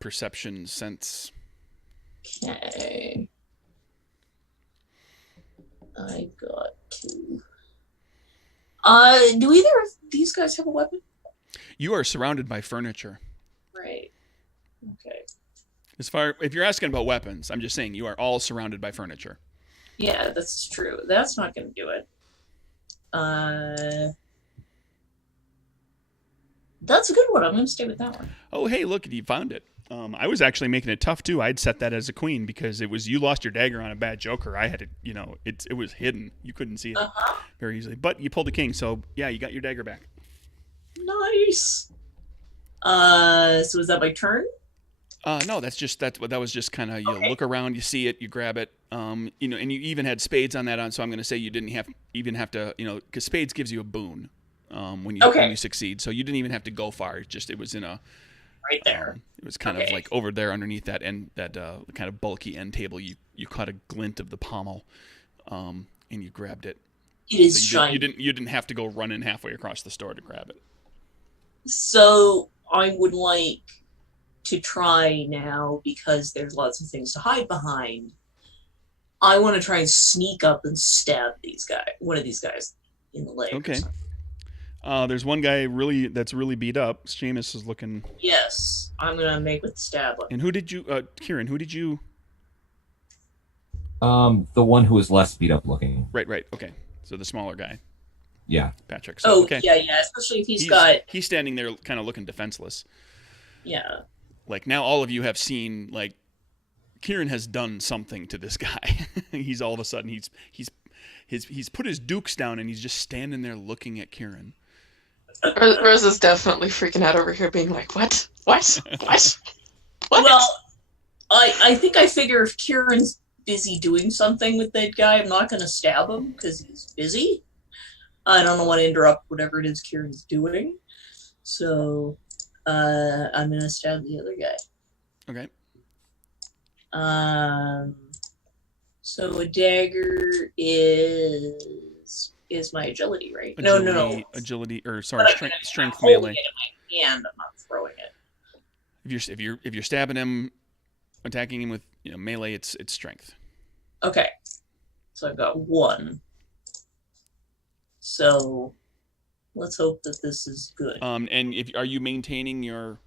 Perception, sense. Okay. I got 2. Do either of these guys have a weapon? You are surrounded by furniture. Right. Okay. If you're asking about weapons, I'm just saying you are all surrounded by furniture. Yeah, that's true. That's not going to do it. That's a good one. I'm going to stay with that one. Oh, hey, look, you found it. I was actually making it tough too. I'd set that as a queen because it was you lost your dagger on a bad joker. I had it, it was hidden. You couldn't see it very easily. But you pulled a king, so yeah, you got your dagger back. Nice. So is that my turn? No, that was just kind of you look around, you see it, you grab it, and you even had spades on that on. So I'm going to say you didn't have to, because spades gives you a boon when you succeed. So you didn't even have to go far. It was in a right there. It was kind of like over there underneath that kind of bulky end table. You caught a glint of the pommel, and you grabbed it. It is so shiny. You didn't have to go running halfway across the store to grab it. So I would like to try now, because there's lots of things to hide behind. I want to try and sneak up and stab one of these guys in the leg. Okay. There's one guy that's really beat up. Seamus is looking. Yes, I'm gonna make with the stab. And who did you, Kieran? Who did you? The one who was less beat up looking. Right. Okay. So the smaller guy. Yeah. Patrick. So, okay. Yeah. Especially if he's standing there, kind of looking defenseless. Yeah. Like now, all of you have seen Kieran has done something to this guy. He's all of a sudden he's put his dukes down and he's just standing there looking at Kieran. Rose is definitely freaking out over here, being like, "What? What? What? What?" Well, I think I figure if Kieran's busy doing something with that guy, I'm not going to stab him because he's busy. I don't want to interrupt whatever it is Kieran's doing. So I'm going to stab the other guy. Okay. So a dagger is my agility, right? Agility, No. Agility, or sorry, strength I'm holding melee. it in my hand. I'm not throwing it. If you're stabbing him, attacking him with melee, it's strength. Okay. So I've got 1. So let's hope that this is good. And are you maintaining your?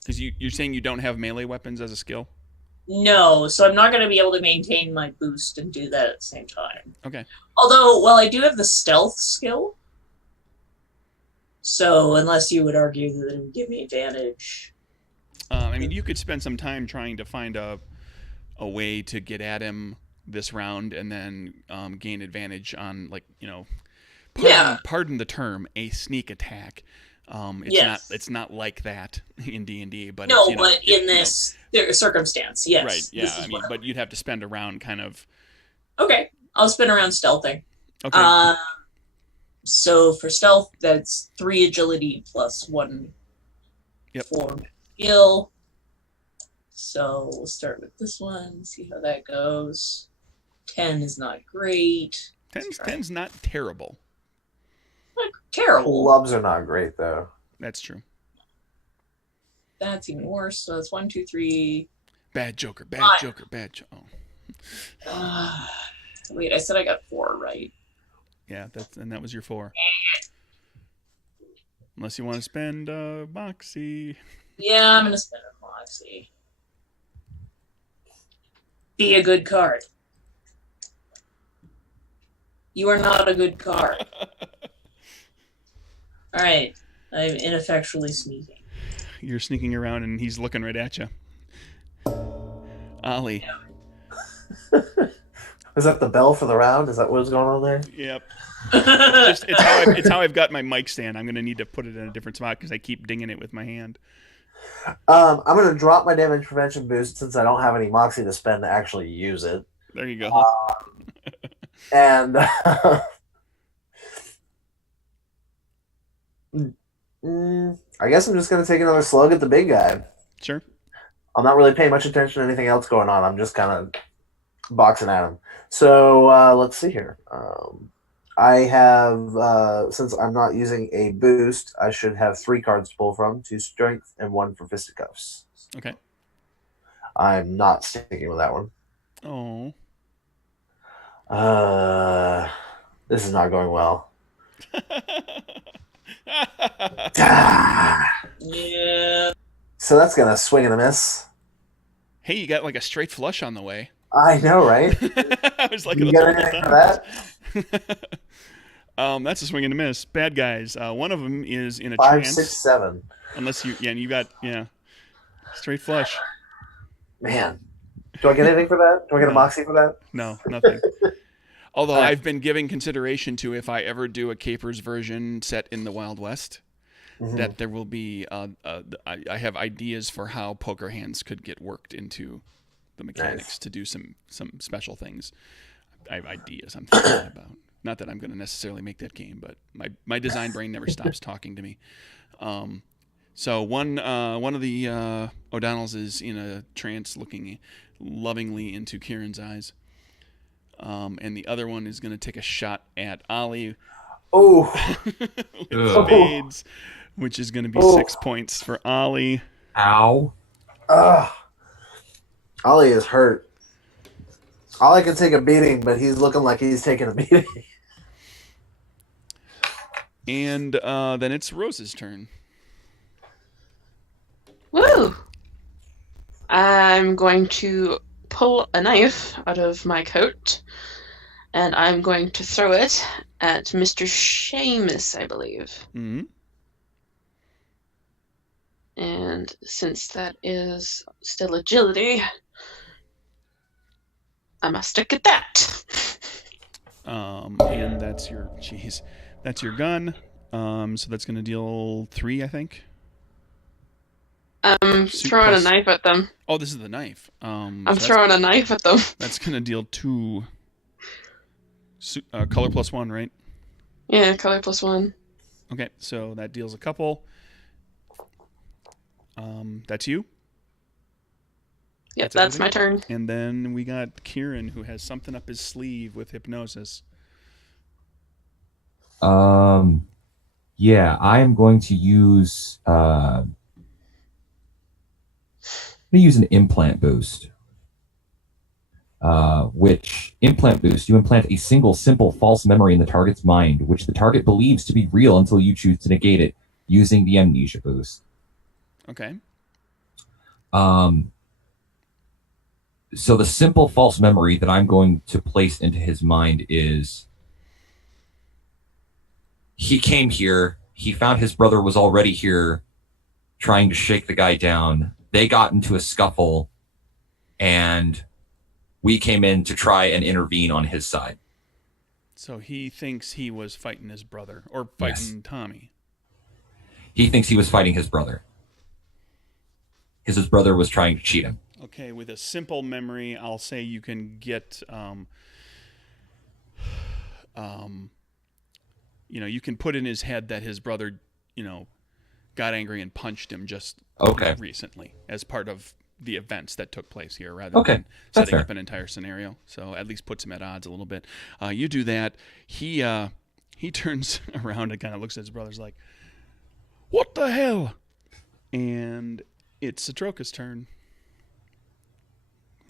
Because you're saying you don't have melee weapons as a skill. No, so I'm not going to be able to maintain my boost and do that at the same time. Okay. Although, well, I do have the stealth skill. So unless you would argue that it would give me advantage. I mean, you could spend some time trying to find a way to get at him this round, and then gain advantage on, like, pardon the term, a sneak attack. It's not like that in D&D, but no, but in this circumstance, yes. Right. Yeah. I mean, but you'd have to spend a round kind of. Okay, I'll spin around stealthing. Okay. So for stealth, that's 3 agility plus 1 form skill. So we'll start with this one, see how that goes. 10 is not great. 10's not terrible. Not terrible. Clubs are not great, though. That's true. That's even worse. So that's 1, 2, 3. Bad Joker. Bad 5. Joker. Bad Joker. Oh. Wait, I said I got 4, right? Yeah, that was your 4. Unless you want to spend Moxie. Yeah, I'm gonna spend a Moxie. Be a good card. You are not a good card. All right, I'm ineffectually sneaking. You're sneaking around, and he's looking right at you. Ollie. Is that the bell for the round? Is that what was going on there? Yep. It's how I've got my mic stand. I'm going to need to put it in a different spot because I keep dinging it with my hand. I'm going to drop my damage prevention boost since I don't have any Moxie to spend to actually use it. There you go. And I guess I'm just going to take another slug at the big guy. Sure. I'm not really paying much attention to anything else going on. I'm just kind of boxing at him. So let's see here. I have, since I'm not using a boost, I should have 3 cards to pull from, 2 strength and 1 for fisticuffs. Okay. I'm not sticking with that one. Oh. This is not going well. Yeah. So that's going to swing and a miss. Hey, you got like a straight flush on the way. I know, right? I was like, You got anything for that? That's a swing and a miss. Bad guys. One of them is in a 5, trance. 6, 7. Unless you got straight flush. Man, do I get anything for that? Do I get a Moxie for that? No, nothing. Although I've been giving consideration to, if I ever do a Capers version set in the Wild West, that there will be. I have ideas for how poker hands could get worked into the mechanics to do some special things. I have ideas I'm thinking about. Not that I'm going to necessarily make that game, but my design brain never stops talking to me. So one of the O'Donnells is in a trance, looking lovingly into Kieran's eyes, and the other one is going to take a shot at Ollie. Oh, with spades, which is going to be 6 points for Ollie. Ow. Ollie is hurt. Ollie can take a beating, but he's looking like he's taking a beating. And then it's Rose's turn. Woo! I'm going to pull a knife out of my coat, and I'm going to throw it at Mr. Seamus, I believe. Mm-hmm. And since that is still agility, I must stick at that. And that's your gun. So that's going to deal 3, I think. I'm Suit throwing plus- a knife at them. Oh, this is the knife. I'm throwing a knife at them. That's going to deal 2. Color plus 1, right? Yeah, color plus 1. Okay, so that deals a couple. That's you. Yep, that's my everything? turn. And then we got Kieran, who has something up his sleeve with hypnosis. Yeah, I am going to use I'm going to use an implant boost. Which implant boost, you implant a single simple false memory in the target's mind, which the target believes to be real until you choose to negate it using the amnesia boost. Okay. So the simple false memory that I'm going to place into his mind is he came here, he found his brother was already here trying to shake the guy down. They got into a scuffle and we came in to try and intervene on his side. So he thinks he was fighting his brother or fighting Tommy. He thinks he was fighting his brother. His brother was trying to cheat him. Okay, with a simple memory, I'll say you can get, you can put in his head that his brother, got angry and punched him just recently as part of the events that took place here, rather than setting up an entire scenario. So at least puts him at odds a little bit. You do that. He turns around and kind of looks at his brother's like, "What the hell?" And it's Satroka's turn.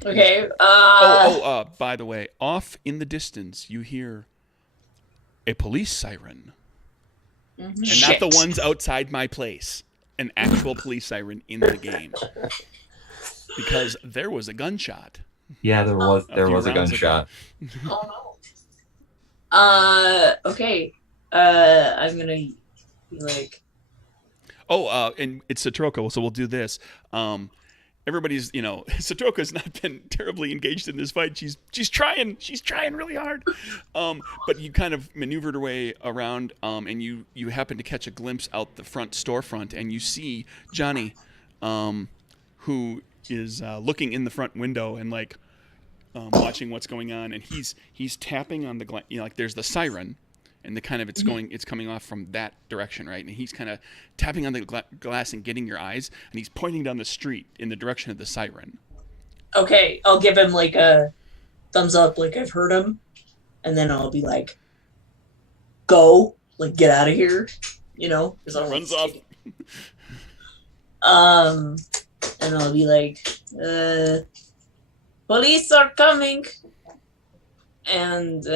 Okay. By the way, off in the distance, you hear a police siren. Mm-hmm. And not the ones outside my place. An actual police siren in the game. Because there was a gunshot. Yeah, there was a gunshot. Oh no. Okay. I'm gonna be like. And it's Satroka, so we'll do this. Everybody's, Satroka's not been terribly engaged in this fight. She's trying really hard. But you kind of maneuvered her way around, and you happen to catch a glimpse out the front storefront, and you see Johnny, who is looking in the front window and watching what's going on, and he's tapping on the glass. There's the siren. And it's coming off from that direction, right? And he's kind of tapping on the glass and getting your eyes, and he's pointing down the street in the direction of the siren. Okay, I'll give him a thumbs up, I've heard him, and then I'll be like, "Go, get out of here," because I runs off. And I'll be like, "Police are coming," and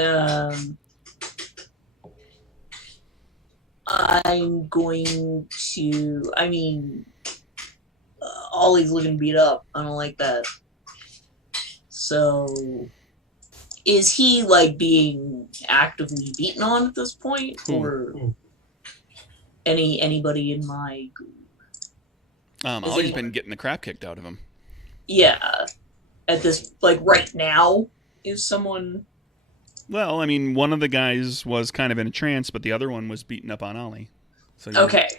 I'm going to. Ollie's looking beat up. I don't like that. So, is he being actively beaten on at this point, or anybody in my group? Ollie's been getting the crap kicked out of him. Yeah, at this right now, is someone? Well, one of the guys was kind of in a trance, but the other one was beating up on Ollie. So okay,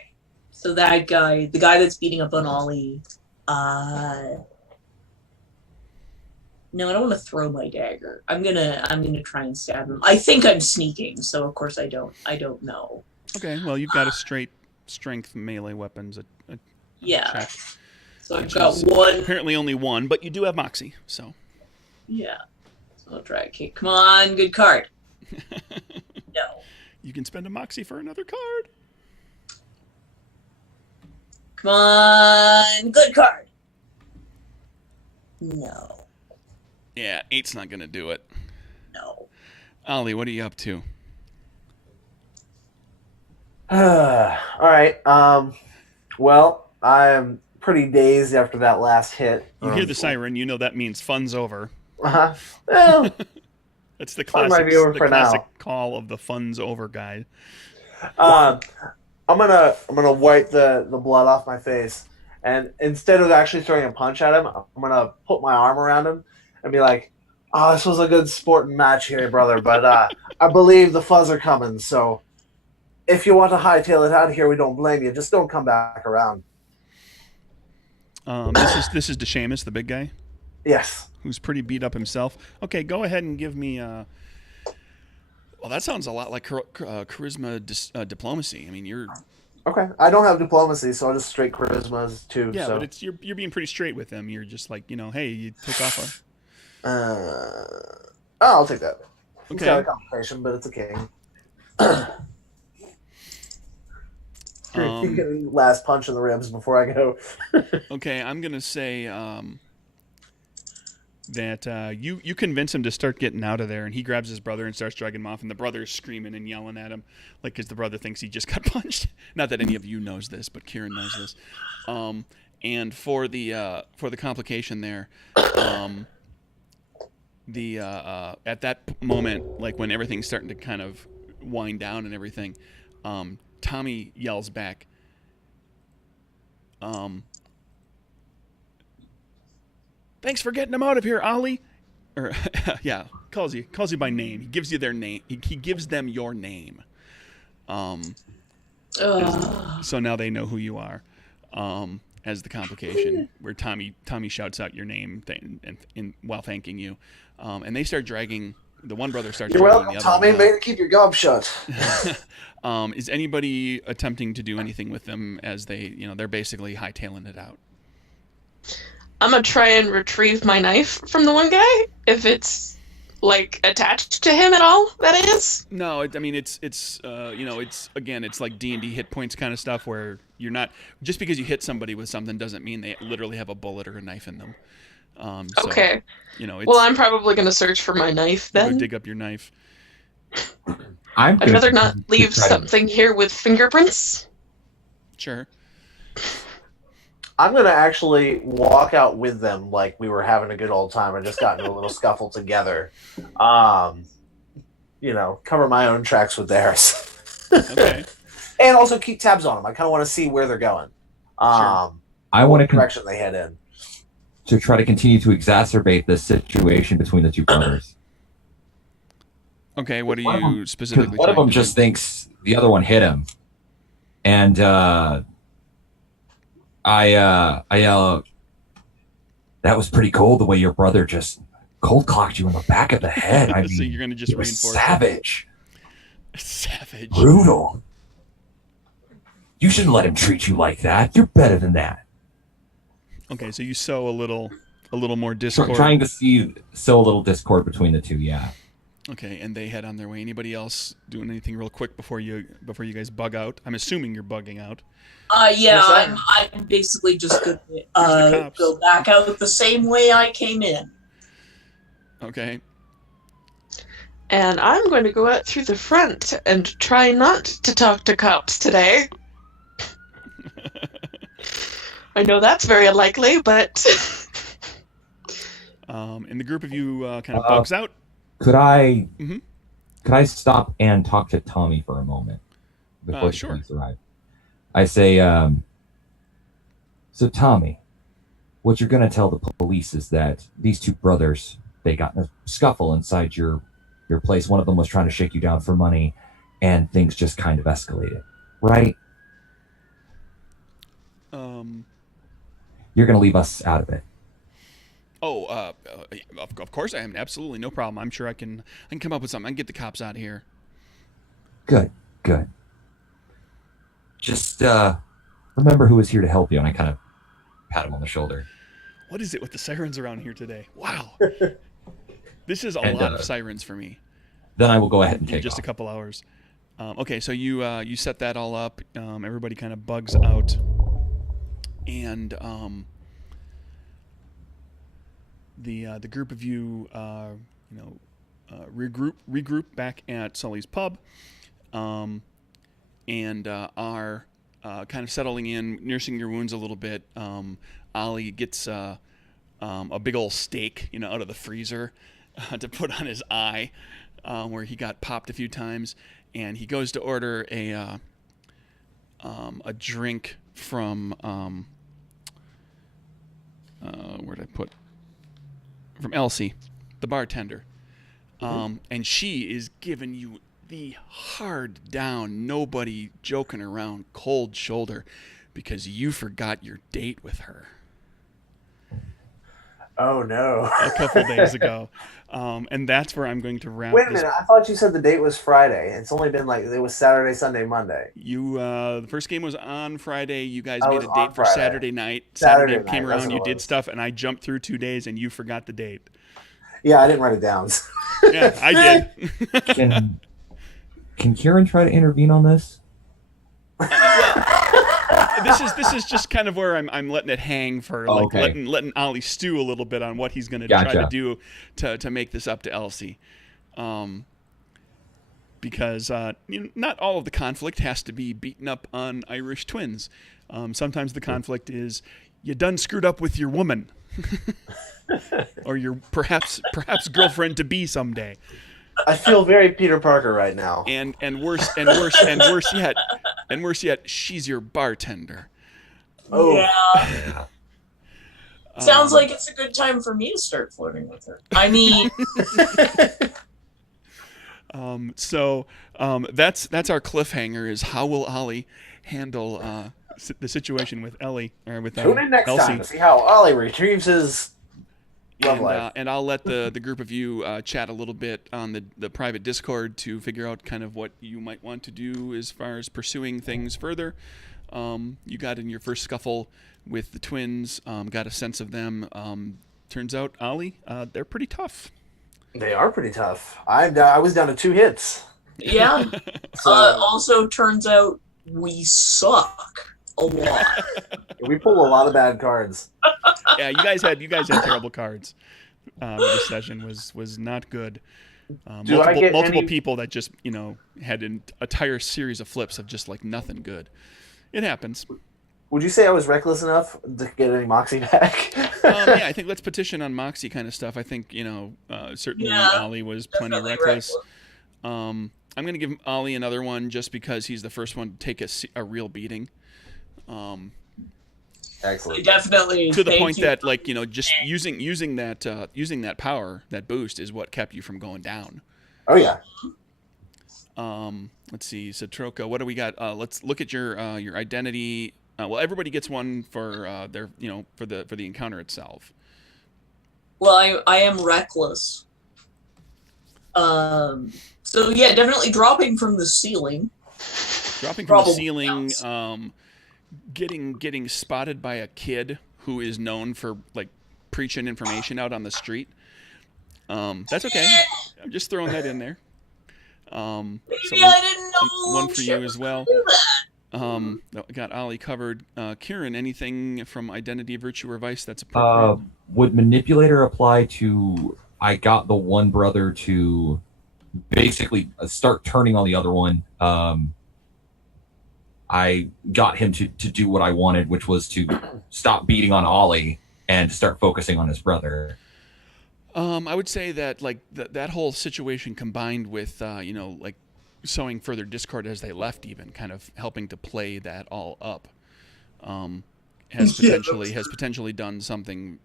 so that guy, the guy that's beating up on Ollie, no, I don't want to throw my dagger. I'm gonna try and stab him. I think I'm sneaking, so of course I don't know. Okay, well you've got a straight strength melee weapons. Yeah. Check, So I've got one. Apparently only one, but you do have Moxie, so. Yeah. I'll try a kick. Come on, good card. No. You can spend a Moxie for another card. Come on, good card. No. Yeah, 8's not going to do it. No. Ollie, what are you up to? All right. Well, I'm pretty dazed after that last hit. You hear the siren, you know that means fun's over. Well, that's the fun classic, might be over for now. Call of the fun's over guy. I'm gonna wipe the blood off my face, and instead of actually throwing a punch at him, I'm gonna put my arm around him and be like, "Oh, this was a good sporting match here, brother, but I believe the fuzz are coming, so if you want to hightail it out of here, we don't blame you. Just don't come back around. This is DeShamus, the big guy, Yes. who's pretty beat up himself. Okay, go ahead and give me. Well, that sounds a lot like charisma diplomacy. I mean, you're. Okay. I don't have diplomacy, so I'll just straight charisma too. Yeah, so. but you're being pretty straight with them. You're just like, hey, you took off I'll take that. He's Okay. got a complication, but it's a king. Last punch in the ribs before I go. Okay, I'm gonna say that you convince him to start getting out of there, and he grabs his brother and starts dragging him off, and the brother's screaming and yelling at him, like, because the brother thinks he just got punched. Not that any of you knows this, but Kieran knows this. And for the complication there, at that moment, like when everything's starting to kind of wind down and everything, Tommy yells back, "Thanks for getting him out of here, Ollie." Or yeah, calls you by name. He gives you their name. He gives them your name. So now they know who you are. As the complication, where Tommy shouts out your name while thanking you, and they start dragging. The one brother starts. You're dragging welcome, the other Tommy. one May to keep your gob shut. Is anybody attempting to do anything with them as they're basically hightailing it out? I'm gonna try and retrieve my knife from the one guy, if it's, like, attached to him at all, that is. No, it's like D&D hit points kind of stuff where you're not, just because you hit somebody with something doesn't mean they literally have a bullet or a knife in them. Okay. It's, well, I'm probably gonna search for my knife go then. dig up your knife. I'd rather not leave something here with fingerprints. Sure. I'm going to actually walk out with them like we were having a good old time. I just got into a little scuffle together. Cover my own tracks with theirs. Okay. And also keep tabs on them. I kind of want to see where they're going. Sure. I want to direction they head in. to try to continue to exacerbate the situation between the two brothers. Okay, what are One of you them- specifically One of trying them to just do? thinks the other one hit him, and I yell, "That was pretty cool the way your brother just cold cocked you in the back of the head." I mean, So you're going to just it was reinforce it. savage, Savage. brutal. You shouldn't let him treat you like that. You're better than that. Okay, so you sow a little more So discord. trying to sow a little discord between the two. Yeah. Okay, and they head on their way. Anybody else doing anything real quick before you guys bug out? I'm assuming you're bugging out. Yeah, Yes, I'm basically just gonna the cops. go back out the same way I came in. Okay. And I'm going to go out through the front and try not to talk to cops today. I know that's very unlikely, but... And the group of you kind of bugs out. Could I Mhm. could I stop and talk to Tommy for a moment before the Sure. police arrive? I say, so Tommy, what you're gonna tell the police is that these two brothers, they got in a scuffle inside your place. One of them was trying to shake you down for money, and things just kind of escalated, right? You're gonna leave us out of it. Of course I am. Absolutely, no problem. I'm sure I can come up with something. I can get the cops out of here. Good. Just remember who was here to help you, and I kind of pat him on the shoulder. What is it with the sirens around here today? Wow. This is a And, lot of sirens for me. Then I will go ahead and In take just off. a couple hours. Okay, so you set that all up. Everybody kind of bugs out, and the group of you regroup back at Sully's pub, and are kind of settling in, nursing your wounds a little bit. Ollie gets a big old steak, out of the freezer to put on his eye, where he got popped a few times, and he goes to order a drink from where'd I put? From Elsie, the bartender. And she is giving you the hard down, nobody joking around, cold shoulder, because you forgot your date with her Oh no! a couple days ago. And that's where I'm going to wrap Wait a this. minute. I thought you said the date was Friday. It's only been it was Saturday, Sunday, Monday. The first game was on Friday. You guys I made was a on date for Friday. Saturday night. Saturday Saturday came night, that's around, what you it did was. stuff, and I jumped through 2 days, and you forgot the date. Yeah, I didn't write it down. Yeah, I did. Can Kieran try to intervene on this? This is just kind of where I'm letting it hang for Okay. letting Ollie stew a little bit on what he's going to try to Gotcha. do to make this up to Elsie, because not all of the conflict has to be beaten up on Irish twins. Sometimes the conflict is you done screwed up with your woman, or your perhaps girlfriend to be someday. I feel very Peter Parker right now. And worse yet, she's your bartender. Oh. Yeah. Sounds like it's a good time for me to start flirting with her. I mean, that's our cliffhanger. Is how will Ollie handle the situation with Ellie or with Tune in next Elsie? time to see how Ollie retrieves his love life. And I'll let the group of you chat a little bit on the private Discord to figure out kind of what you might want to do as far as pursuing things further. You got in your first scuffle with the twins, got a sense of them. Turns out, Ollie, they're pretty tough. They are pretty tough. I was down to 2 hits. yeah. So Also, turns out we suck a lot. we pulled a lot of bad cards. Yeah, you guys had terrible cards. This session was not good. Do I get multiple any- people that just had an entire series of flips of just nothing good. It happens. Would you say I was reckless enough to get any Moxie back? Yeah, I think let's petition on Moxie kind of stuff. I think certainly Yeah, Ollie was plenty definitely reckless. I'm going to give Ollie another one just because he's the first one to take a real beating. Excellent. Definitely. To the thank point you. that just using that power, that boost, is what kept you from going down. Oh yeah. Let's see, Satroka, what do we got? Let's look at your identity. Well, everybody gets one for their for the encounter itself. Well, I am reckless. So yeah, definitely dropping from the ceiling. Dropping from the Probably ceiling, counts. getting spotted by a kid who is known for preaching information out on the street. That's okay. I'm just throwing that in there. Maybe I didn't know. one for you as well. Do that. Got Ollie covered. Kieran, anything from Identity, Virtue, or Vice that's appropriate? Would Manipulator apply to I got the one brother to basically start turning on the other one? I got him to do what I wanted, which was to stop beating on Ollie and start focusing on his brother. I would say that that whole situation combined with sowing further discord as they left, even kind of helping to play that all up, has potentially done something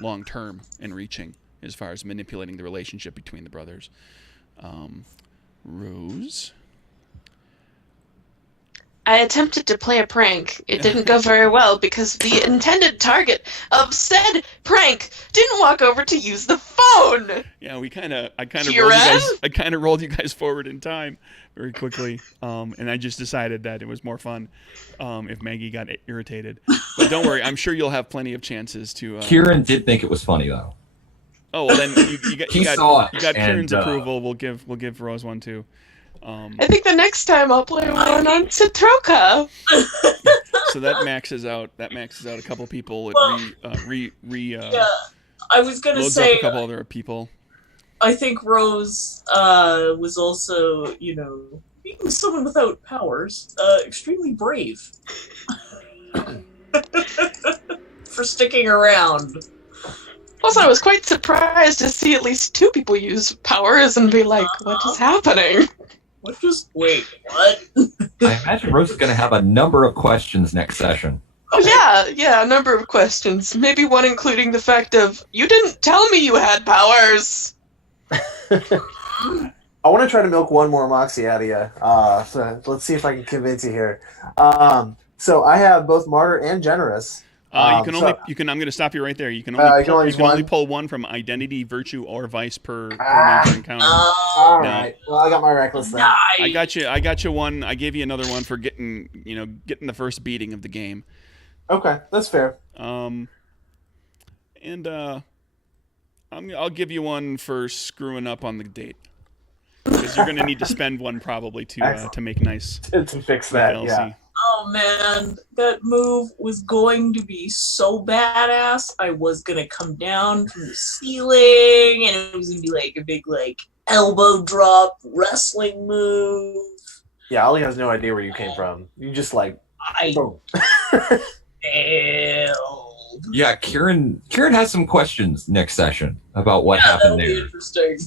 long term and reaching as far as manipulating the relationship between the brothers. Rose. I attempted to play a prank. It didn't go very well because the intended target of said prank didn't walk over to use the phone. Yeah, I kind of Kieran? rolled you guys forward in time very quickly, and I just decided that it was more fun if Maggie got irritated. But don't worry, I'm sure you'll have plenty of chances to. Kieran did think it was funny though. Oh well, then you got saw it, you got and, Kieran's approval. We'll give Rose one too. I think the next time I'll play one on Citroka. So that maxes out a couple people. It Yeah, I was gonna loads say. up a couple other people. I think Rose was also, being someone without powers, extremely brave for sticking around. Also, I was quite surprised to see at least 2 people use powers and be like, what is happening? Wait, what? I imagine Rose is going to have a number of questions next session. Oh, yeah, a number of questions. Maybe one including the fact of, you didn't tell me you had powers. I want to try to milk one more Moxie out of you. So let's see if I can convince you here. So I have both Martyr and Generous. You can only so- you can. I'm going to stop you right there. You can you only can only use one? pull one from Identity, Virtue, or Vice per Ah. major encounter. All No. right. Well, I got my reckless then. I got you one. I gave you another one for getting the first beating of the game. Okay, that's fair. And I'll give you one for screwing up on the date, because you're going to need to spend one probably to make nice To fix that, LC. yeah. Oh man, that move was going to be so badass. I was gonna come down from the ceiling, and it was gonna be like a big elbow drop wrestling move. Yeah, Ollie has no idea where you came from. You just I boom. failed. Yeah, Kieran has some questions next session about what happened That'll be there. interesting.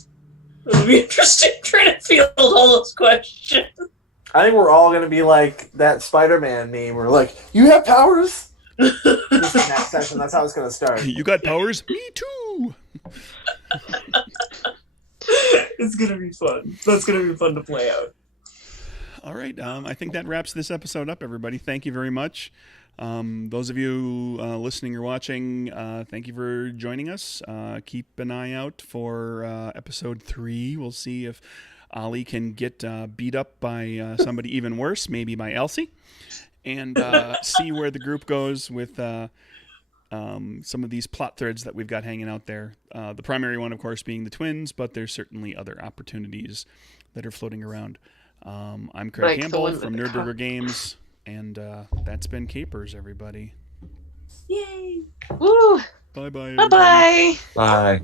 It'll be interesting trying to field all those questions. I think we're all going to be like that Spider-Man meme. We're like, you have powers? This is the next session. That's how it's going to start. You got powers? Me too. It's gonna be fun. That's gonna be fun to play out. All right. I think that wraps this episode up, everybody. Thank you very much. Those of you listening or watching, thank you for joining us. Keep an eye out for episode 3. We'll see if Ollie can get beat up by somebody even worse, maybe by Elsie, and see where the group goes with some of these plot threads that we've got hanging out there. The primary one, of course, being the twins, but there's certainly other opportunities that are floating around. I'm Craig Like the Campbell one from with the NerdBurger Games, and that's been Capers, everybody. Yay! Woo! Bye-bye. Bye-bye. Bye.